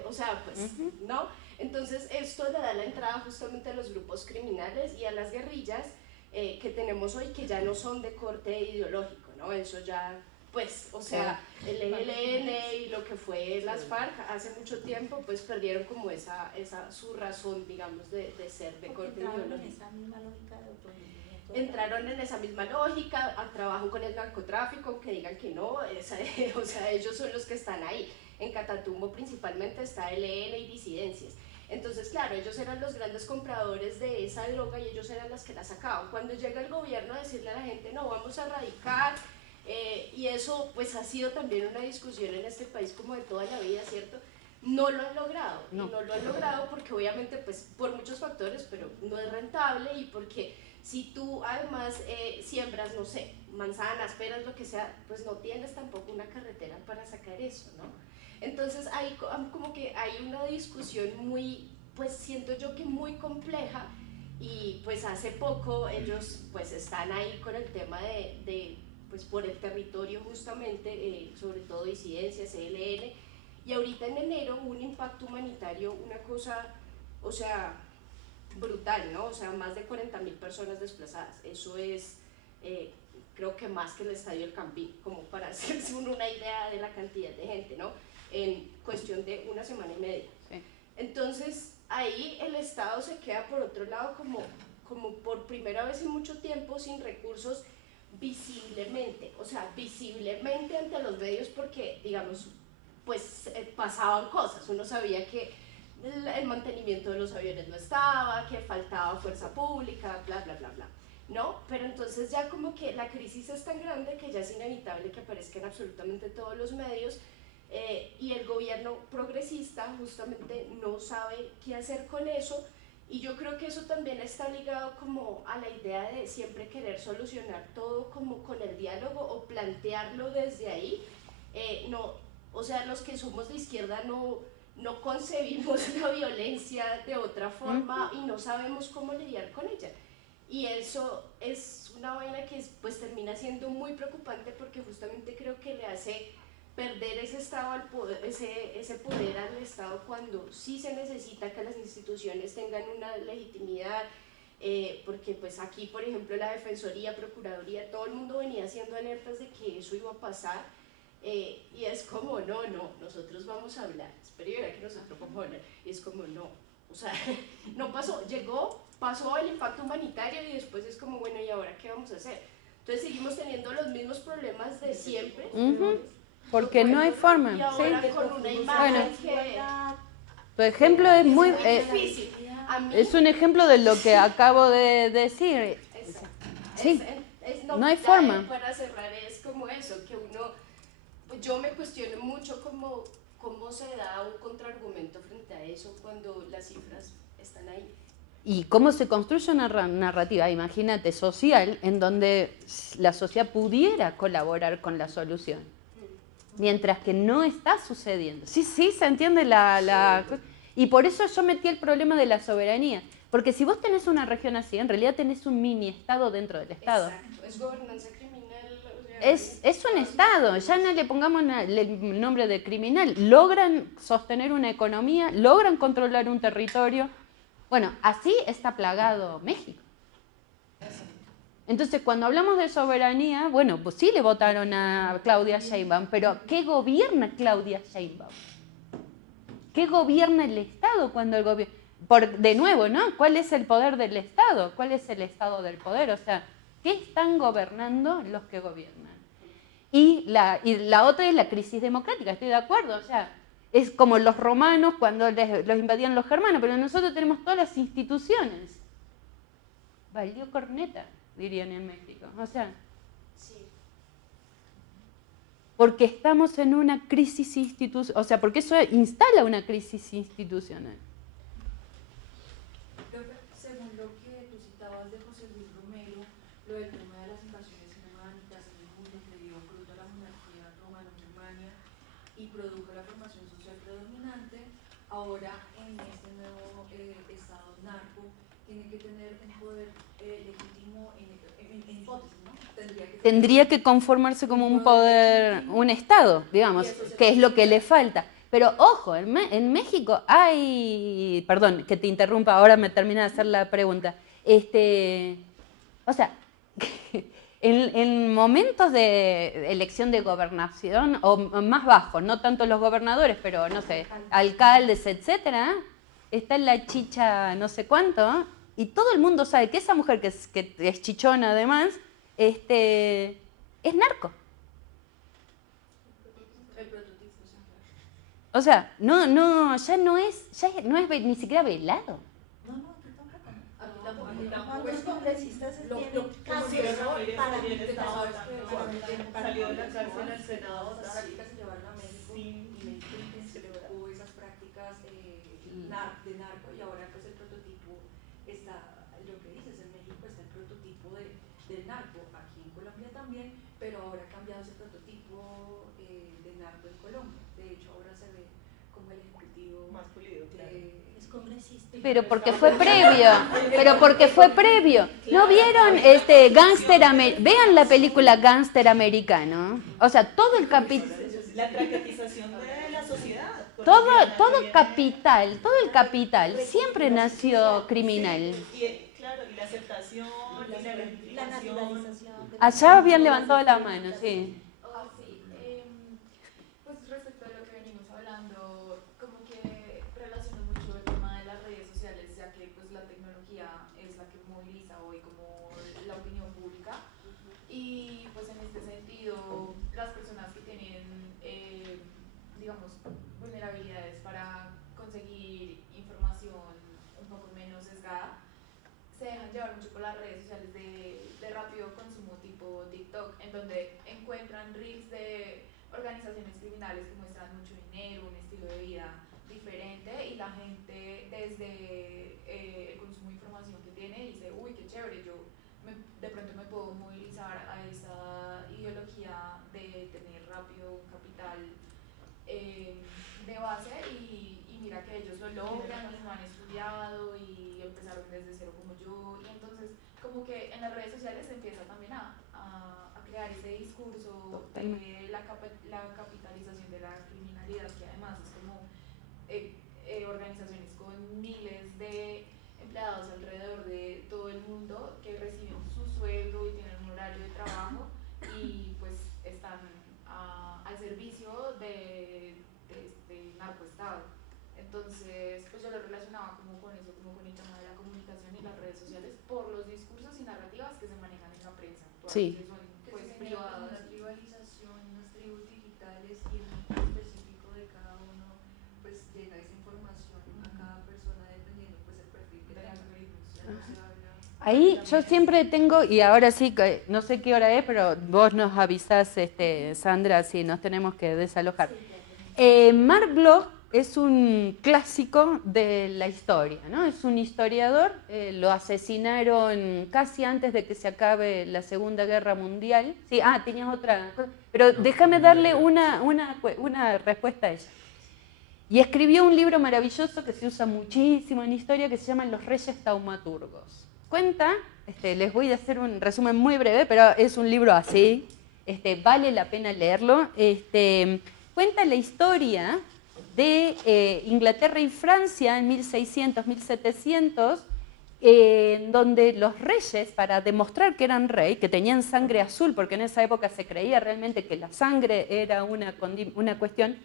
o sea, pues, ¿no? Entonces esto le da la entrada justamente a los grupos criminales y a las guerrillas que tenemos hoy, que ya no son de corte ideológico, ¿no? Eso ya, pues, o sea, el ELN y lo que fue las FARC hace mucho tiempo, pues perdieron como esa su razón, digamos, de ser de corte ideológico. En esa misma lógica de autonombramiento. Entraron en esa misma lógica, trabajan con el narcotráfico, aunque digan que no, o sea, ellos son los que están ahí. En Catatumbo principalmente está el ELN y disidencias. Entonces, claro, ellos eran los grandes compradores de esa droga y ellos eran los que la sacaban. Cuando llega el gobierno a decirle a la gente, no, vamos a erradicar, y eso pues ha sido también una discusión en este país como de toda la vida, ¿cierto? No lo han logrado, no. Y no lo han logrado porque obviamente pues por muchos factores, pero no es rentable, y porque si tú además siembras, no sé, manzanas, peras, lo que sea, pues no tienes tampoco una carretera para sacar eso, ¿no? Entonces hay como que hay una discusión muy, pues siento yo que muy compleja, y pues hace poco ellos pues están ahí con el tema de pues por el territorio justamente, sobre todo disidencias, ELN, y ahorita en enero hubo un impacto humanitario, una cosa, o sea, brutal, ¿no? O sea, más de 40.000 personas desplazadas, eso es, creo que más que el Estadio del Campín, como para hacerse una idea de la cantidad de gente, ¿no? En cuestión de una semana y media. Sí. Entonces, ahí el Estado se queda por otro lado como por primera vez en mucho tiempo sin recursos visiblemente, o sea, visiblemente ante los medios, porque, digamos, pues pasaban cosas, uno sabía que el mantenimiento de los aviones no estaba, que faltaba fuerza pública, bla, bla, bla, bla, ¿no? Pero entonces ya como que la crisis es tan grande que ya es inevitable que aparezcan absolutamente todos los medios, y el gobierno progresista justamente no sabe qué hacer con eso, y yo creo que eso también está ligado como a la idea de siempre querer solucionar todo como con el diálogo o plantearlo desde ahí, no, o sea, los que somos de izquierda no concebimos la violencia de otra forma y no sabemos cómo lidiar con ella. Y eso es una vaina que pues termina siendo muy preocupante, porque justamente creo que le hace perder ese estado al poder, ese poder al Estado, cuando sí se necesita que las instituciones tengan una legitimidad, porque pues aquí, por ejemplo, la Defensoría, Procuraduría, todo el mundo venía haciendo alertas de que eso iba a pasar, y es como, no, nosotros vamos a hablar, espera y verá que nosotros vamos a hablar, y es como, no, o sea, no pasó, pasó el impacto humanitario y después es como, bueno, ¿y ahora qué vamos a hacer? Entonces seguimos teniendo los mismos problemas de siempre, porque no hay forma. Y ahora ¿sí? con una imagen que... Tu ejemplo es muy difícil. Es un ejemplo de lo que acabo de decir. Sí, no hay forma. Para cerrar es como eso, que uno, yo me cuestiono mucho cómo se da un contraargumento frente a eso cuando las cifras están ahí. Y cómo se construye una narrativa, imagínate, social, en donde la sociedad pudiera colaborar con la solución, mientras que no está sucediendo. Sí, se entiende y por eso yo metí el problema de la soberanía, porque si vos tenés una región así, en realidad tenés un mini estado dentro del estado. Exacto, es gobernanza criminal, o es un Estado, ya no le pongamos el nombre de criminal, logran sostener una economía, logran controlar un territorio. Bueno, así está plagado México. Entonces, cuando hablamos de soberanía, bueno, pues sí le votaron a Claudia Sheinbaum, pero ¿qué gobierna Claudia Sheinbaum? ¿Qué gobierna el Estado cuando el gobierno? De nuevo, ¿no? ¿Cuál es el poder del Estado? ¿Cuál es el estado del poder? O sea, ¿qué están gobernando los que gobiernan? Y la otra es la crisis democrática, estoy de acuerdo. O sea, es como los romanos cuando los invadían los germanos, pero nosotros tenemos todas las instituciones. Valió corneta, dirían en México. O sea, porque estamos en una crisis institucional, o sea, porque eso instala una crisis institucional. Según lo que tú citabas de José Luis Romero, lo del tema de las invasiones germánicas en el mundo que dio fruto a la monarquía romano-germania y produjo la formación social predominante, ahora en este nuevo estado narco tiene que tener un poder legítimo en hipótesis, ¿no? Tendría que conformarse como un poder, un Estado, digamos, que es lo que le falta. Pero ojo, en México hay, perdón que te interrumpa, ahora me termina de hacer la pregunta, o sea, en momentos de elección de gobernación, o más bajo, no tanto los gobernadores, pero no sé, alcaldes, etcétera, está la chicha no sé cuánto, y todo el mundo sabe que esa mujer que es chichona además, es narco. O sea, ya no es ni siquiera velado. Los congresistas tienen casos para salió de la cárcel al Senado esas prácticas se llevaron a México y México intensificó esas prácticas de narco y ahora pues el prototipo está, lo que dices, en México está el prototipo del narco, aquí en Colombia también, pero ahora ha cambiado ese prototipo de narco en Colombia. De hecho ahora se ve como el ejecutivo más pulido, es congresista. Pero porque fue previo. ¿No vieron vean la película Gánster Americano? O sea, todo el capital. La traquetización de la sociedad. Todo el capital siempre nació criminal. Claro, y la aceptación, la naturalización. Allá habían levantado la mano, sí. Sí, pues respecto a lo que venimos hablando, como que relaciono mucho el tema de las redes sociales, ya que pues la tecnología es la que moviliza hoy como la opinión pública y pues en este sentido las personas que tienen digamos vulnerabilidades para conseguir información un poco menos sesgada se dejan llevar mucho por las redes sociales de rápido consumo tipo TikTok, en donde encuentran reels de organizaciones criminales que muestran mucho dinero, un estilo de vida diferente y la gente desde el consumo de información que tiene dice, uy, qué chévere, de pronto me puedo movilizar a esa ideología de tener rápido un capital de base y mira que ellos lo logran, lo han estudiado y empezaron desde cero como yo y entonces como que en las redes sociales se empieza también a crear ese discurso de la capitalización de la criminalidad que además es como organizaciones con miles de empleados alrededor de todo el mundo que reciben su sueldo y tienen un horario de trabajo y pues están al servicio de este narcoestado. Entonces, pues yo lo relacionaba como con eso, como con el tema de la comunicación y las redes sociales por los discursos y narrativas que se manejan en la prensa actual, sí. que son pues privadas. Una tribalización, unas tribus digitales y en un específico de cada uno, pues llega esa información a cada persona dependiendo pues el perfil que tenga. Ahí yo siempre tengo, y ahora sí, no sé qué hora es, pero vos nos avisás, Sandra, si nos tenemos que desalojar. Mark Bloch es un clásico de la historia, ¿no? Es un historiador, lo asesinaron casi antes de que se acabe la Segunda Guerra Mundial. Sí, tenías otra cosa, pero déjame darle una respuesta a ella. Y escribió un libro maravilloso que se usa muchísimo en historia que se llama Los Reyes Taumaturgos. Cuenta, les voy a hacer un resumen muy breve, pero es un libro así, vale la pena leerlo. Cuenta la historia de Inglaterra y Francia en 1600, 1700, donde los reyes, para demostrar que eran rey, que tenían sangre azul, porque en esa época se creía realmente que la sangre era una cuestión,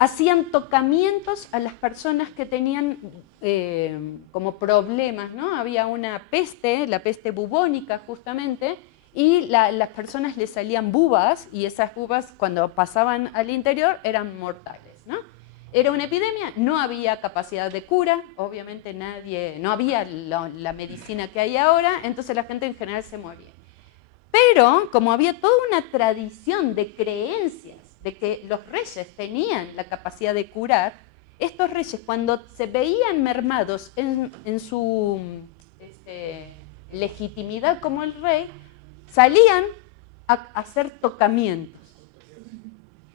hacían tocamientos a las personas que tenían como problemas, ¿no? Había una peste, la peste bubónica justamente, y las personas les salían bubas, y esas bubas cuando pasaban al interior eran mortales, ¿no? Era una epidemia, no había capacidad de cura, obviamente no había la medicina que hay ahora, entonces la gente en general se moría. Pero como había toda una tradición de creencias de que los reyes tenían la capacidad de curar, estos reyes cuando se veían mermados en su legitimidad como el rey, salían a hacer tocamientos.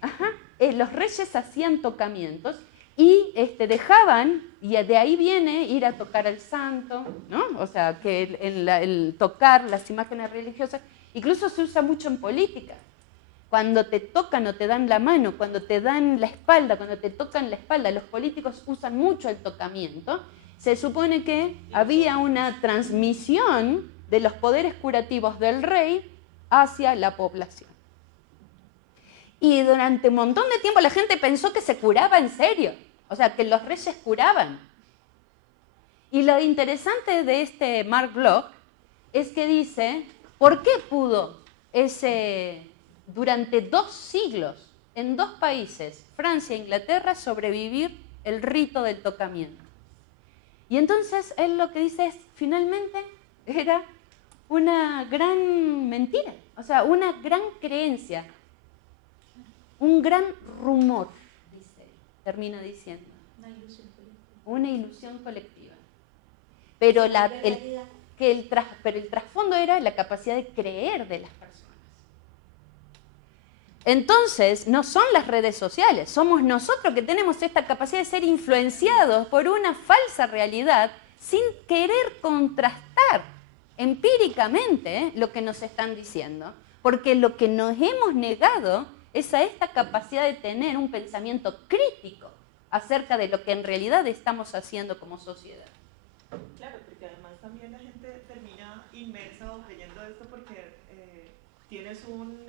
Ajá. Los reyes hacían tocamientos y dejaban, y de ahí viene ir a tocar al santo, ¿no? O sea, que el tocar las imágenes religiosas, incluso se usa mucho en política. Cuando te tocan o te dan la mano, cuando te dan la espalda, cuando te tocan la espalda, los políticos usan mucho el tocamiento. Se supone que había una transmisión de los poderes curativos del rey hacia la población. Y durante un montón de tiempo la gente pensó que se curaba en serio, o sea, que los reyes curaban. Y lo interesante de este Mark Bloch es que dice, ¿por qué pudo durante 2 siglos, en 2 países, Francia e Inglaterra, sobrevivir el rito del tocamiento? Y entonces él lo que dice es, finalmente era una gran mentira, o sea, una gran creencia, un gran rumor, dice, termina diciendo. Una ilusión colectiva. Una ilusión colectiva. Pero el trasfondo era la capacidad de creer de las personas. Entonces, no son las redes sociales, somos nosotros que tenemos esta capacidad de ser influenciados por una falsa realidad sin querer contrastar empíricamente lo que nos están diciendo, porque lo que nos hemos negado es a esta capacidad de tener un pensamiento crítico acerca de lo que en realidad estamos haciendo como sociedad. Claro, porque además también la gente termina inmersa o creyendo esto porque tienes un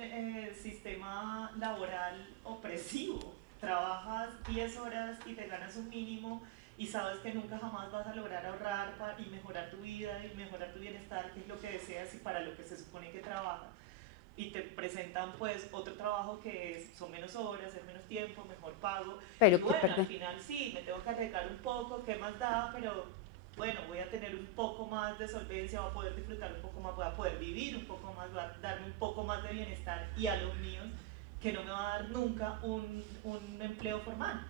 sistema laboral opresivo. Trabajas 10 horas y te ganas un mínimo y sabes que nunca jamás vas a lograr ahorrar y mejorar tu vida y mejorar tu bienestar, que es lo que deseas y para lo que se supone que trabajas. Y te presentan pues otro trabajo que son menos horas, es menos tiempo, mejor pago. Pero y bueno, al final sí, me tengo que arriesgar un poco, ¿qué más da? Pero bueno, voy a tener un poco más de solvencia, voy a poder disfrutar un poco más, voy a poder vivir un poco más, voy a darme un poco más de bienestar y a los míos, que no me va a dar nunca un empleo formal.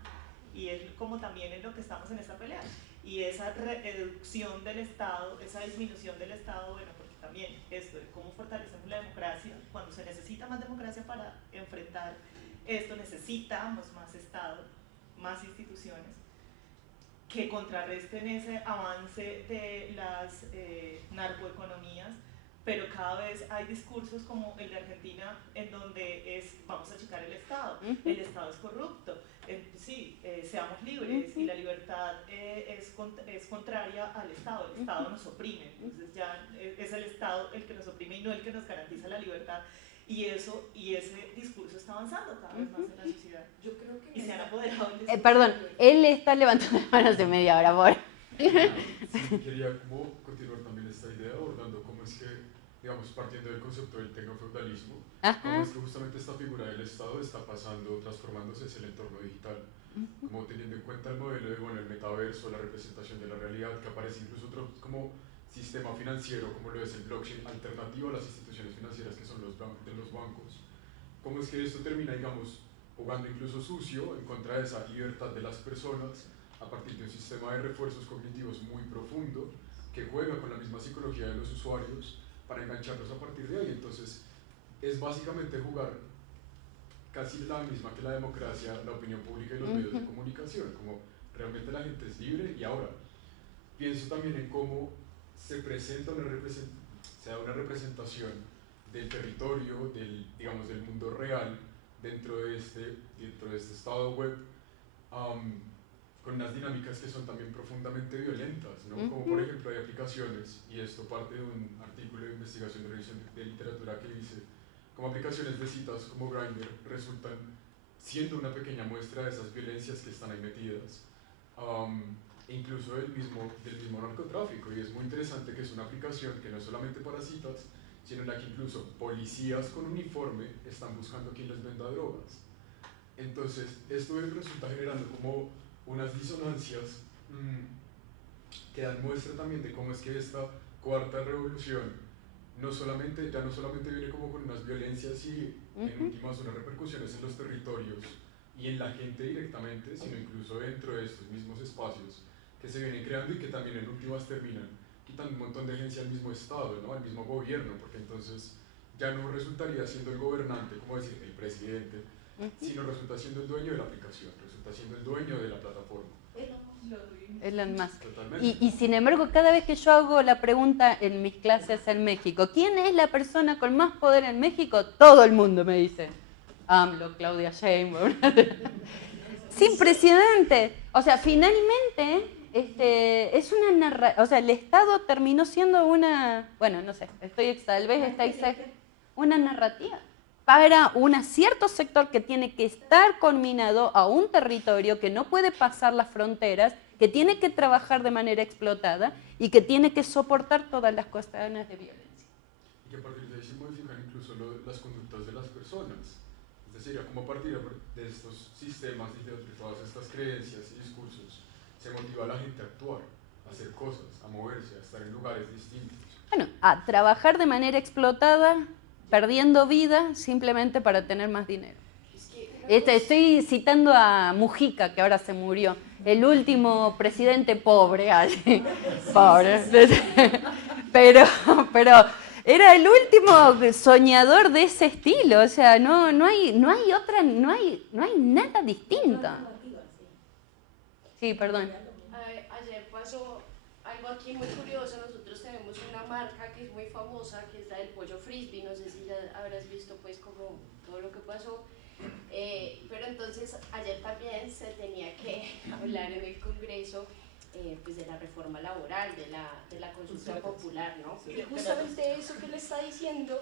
Y es como también en lo que estamos en esta pelea. Y esa reducción del Estado, esa disminución del Estado, bueno, porque también esto de cómo fortalecemos la democracia, cuando se necesita más democracia para enfrentar esto, necesitamos más Estado, más instituciones, que contrarresten ese avance de las narcoeconomías, pero cada vez hay discursos como el de Argentina en donde vamos a checar el Estado, el Estado es corrupto, sí, seamos libres, y la libertad es contraria al Estado, el Estado nos oprime, entonces ya es el Estado el que nos oprime y no el que nos garantiza la libertad. Y ese discurso está avanzando cada vez más en la sociedad. Yo creo que y se han apoderado del discurso. Perdón, él está levantando las manos de media hora, por. Sí, quería como continuar también esta idea abordando cómo es que, digamos, partiendo del concepto del tecnofeudalismo, cómo es que justamente esta figura del Estado está pasando, transformándose hacia el entorno digital, como teniendo en cuenta el modelo de, bueno, el metaverso, la representación de la realidad, que aparece incluso otro como sistema financiero, como lo es el blockchain, alternativo a las instituciones financieras que son los bancos. ¿Cómo es que esto termina, digamos, jugando incluso sucio en contra de esa libertad de las personas a partir de un sistema de refuerzos cognitivos muy profundo que juega con la misma psicología de los usuarios para engancharlos a partir de ahí? Entonces, es básicamente jugar casi la misma que la democracia, la opinión pública y los medios de comunicación, como realmente la gente es libre. Y ahora, pienso también en cómo se presenta una representación del territorio, digamos, del mundo real, dentro de este estado web, con unas dinámicas que son también profundamente violentas, ¿no? Como por ejemplo hay aplicaciones, y esto parte de un artículo de investigación de revisión de literatura que dice, como aplicaciones de citas como Grindr resultan siendo una pequeña muestra de esas violencias que están ahí metidas, incluso del mismo narcotráfico, y es muy interesante que es una aplicación que no es solamente para citas, sino en la que incluso policías con uniforme están buscando quién les venda drogas. Entonces, esto resulta generando como unas disonancias que dan muestra también de cómo es que esta cuarta revolución ya no solamente viene como con unas violencias y en últimas unas repercusiones en los territorios y en la gente directamente, sino incluso dentro de estos mismos espacios que se vienen creando y que también en últimas terminan quitando un montón de agencia al mismo Estado, ¿no? Al mismo gobierno, porque entonces ya no resultaría siendo el gobernante, como decir, el presidente, sino resulta siendo el dueño de la aplicación, resulta siendo el dueño de la plataforma. Elon Musk. Y sin embargo, cada vez que yo hago la pregunta en mis clases en México, ¿quién es la persona con más poder en México? Todo el mundo me dice, AMLO, Claudia Sheinbaum. Sin precedente. O sea, finalmente, es una narrativa, o sea, el Estado terminó siendo una, bueno, no sé, tal vez está exagerando, una narrativa para un cierto sector que tiene que estar conminado a un territorio, que no puede pasar las fronteras, que tiene que trabajar de manera explotada y que tiene que soportar todas las cuestiones de violencia. Y que a partir de ahí se modifican incluso las conductas de las personas. Es decir, como a partir de estos sistemas y de todas estas creencias y discursos, se motiva a la gente a actuar, a hacer cosas, a moverse, a estar en lugares distintos. Bueno, a trabajar de manera explotada, perdiendo vida simplemente para tener más dinero. Estoy citando a Mujica, que ahora se murió, el último presidente pobre, pobre, pero era el último soñador de ese estilo, o sea, no hay nada distinto. Sí, perdón. Ayer pasó algo aquí muy curioso. Nosotros tenemos una marca que es muy famosa, que es la del pollo frisbee. No sé si ya habrás visto pues como todo lo que pasó. Pero entonces ayer también se tenía que hablar en el Congreso pues de la reforma laboral, de la consulta popular, ¿no? Y justamente eso que le está diciendo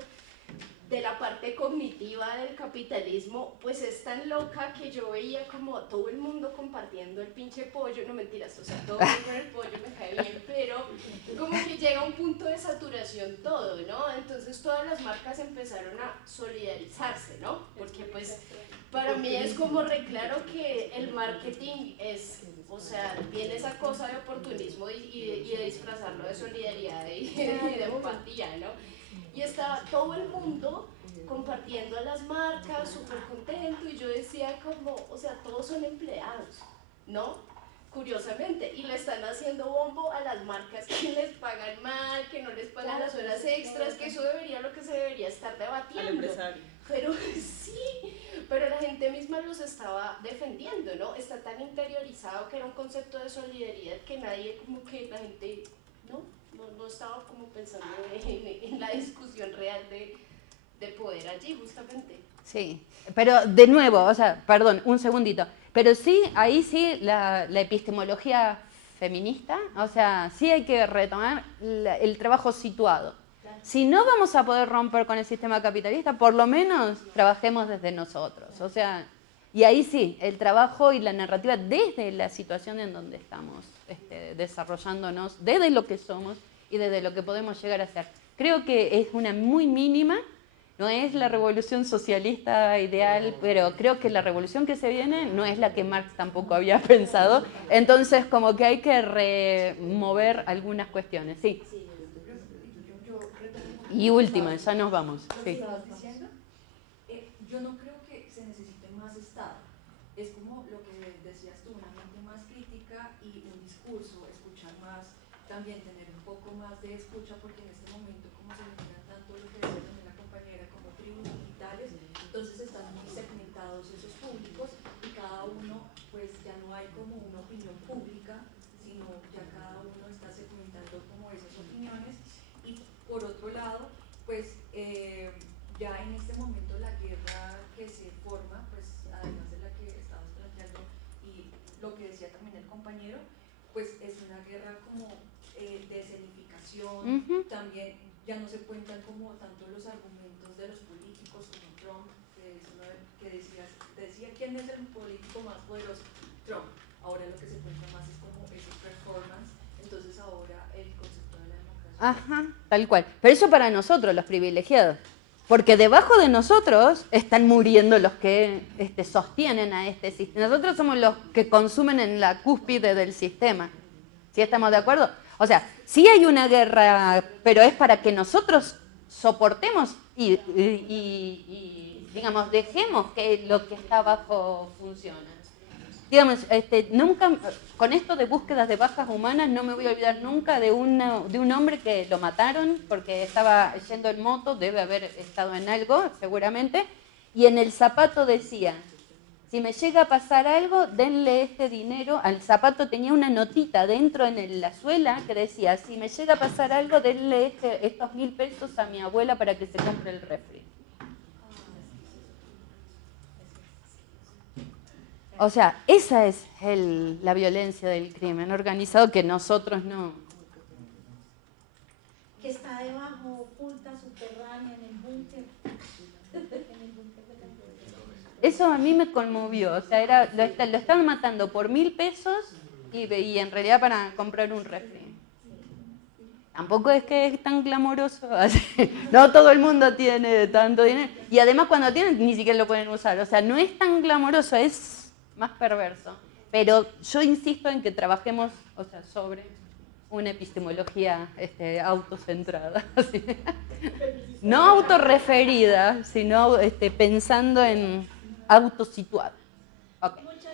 de la parte cognitiva del capitalismo, pues es tan loca que yo veía como todo el mundo compartiendo el pinche pollo, no mentiras, o sea, todo el pollo me cae bien, pero como que llega a un punto de saturación todo, ¿no? Entonces todas las marcas empezaron a solidarizarse, ¿no? Porque pues para mí es como reclaro que el marketing es, o sea, tiene esa cosa de oportunismo y de disfrazarlo de solidaridad y de empatía, ¿no? Y estaba todo el mundo compartiendo a las marcas, súper contento, y yo decía como, o sea, todos son empleados, ¿no? Curiosamente, y le están haciendo bombo a las marcas que les pagan mal, que no les pagan las horas extras, que eso debería lo que se debería estar debatiendo. Al empresario. Pero sí, pero la gente misma los estaba defendiendo, ¿no? Está tan interiorizado que era un concepto de solidaridad que nadie, como que la gente, no estaba como pensando en la discusión real de poder allí, justamente. Sí, pero de nuevo, o sea, perdón, un segundito, pero sí, ahí sí la epistemología feminista, o sea, sí hay que retomar el trabajo situado. Si no vamos a poder romper con el sistema capitalista, por lo menos trabajemos desde nosotros, o sea, y ahí sí, el trabajo y la narrativa desde la situación en donde estamos desarrollándonos, desde lo que somos y desde lo que podemos llegar a ser. Creo que es una muy mínima, no es la revolución socialista ideal, pero creo que la revolución que se viene no es la que Marx tampoco había pensado, entonces como que hay que remover algunas cuestiones, sí. Y última, ya nos vamos. Sí. Yo no creo que se necesite más Estado. Es como lo que decías tú, una mente más crítica y un discurso, escuchar más, también tener un poco más de escucha, porque en este momento, como se mezclan tanto lo que decía también la compañera, como tribus digitales, entonces están muy segmentados esos públicos y cada uno, pues ya no hay como una opinión pública, sino ya cada uno está segmentando como esas opiniones. Y por otro lado, pues ya en este momento la guerra que se forma, pues además de la que estamos planteando y lo que decía también el compañero, pues es una guerra como de escenificación, también ya no se cuentan como tanto los argumentos de los políticos como Trump, que es uno que decía quién es el político más poderoso, Trump. Ahora lo que se cuenta más es como ese performance, entonces ahora el concepto de la democracia. Ajá, tal cual. Pero eso para nosotros, los privilegiados. Porque debajo de nosotros están muriendo los que sostienen a este sistema. Nosotros somos los que consumen en la cúspide del sistema. ¿Sí estamos de acuerdo? O sea, sí hay una guerra, pero es para que nosotros soportemos y digamos, dejemos que lo que está abajo funcione. Digamos, nunca, con esto de búsquedas de bajas humanas, no me voy a olvidar nunca de un hombre que lo mataron porque estaba yendo en moto, debe haber estado en algo, seguramente, y en el zapato decía, si me llega a pasar algo, denle este dinero. Al zapato tenía una notita dentro en la suela que decía, si me llega a pasar algo, denle estos 1.000 pesos a mi abuela para que se compre el refri. O sea, esa es la violencia del crimen organizado que nosotros no... Que está debajo, oculta, subterránea, en el búnker. Eso a mí me conmovió. O sea, lo estaban matando por 1.000 pesos y en realidad para comprar un refri. Tampoco es que es tan glamoroso. No todo el mundo tiene tanto dinero. Y además cuando tienen ni siquiera lo pueden usar. O sea, no es tan glamoroso, es más perverso. Pero yo insisto en que trabajemos, o sea, sobre una epistemología autocentrada. ¿Sí? No autorreferida, sino pensando en autosituada. Okay. Muchas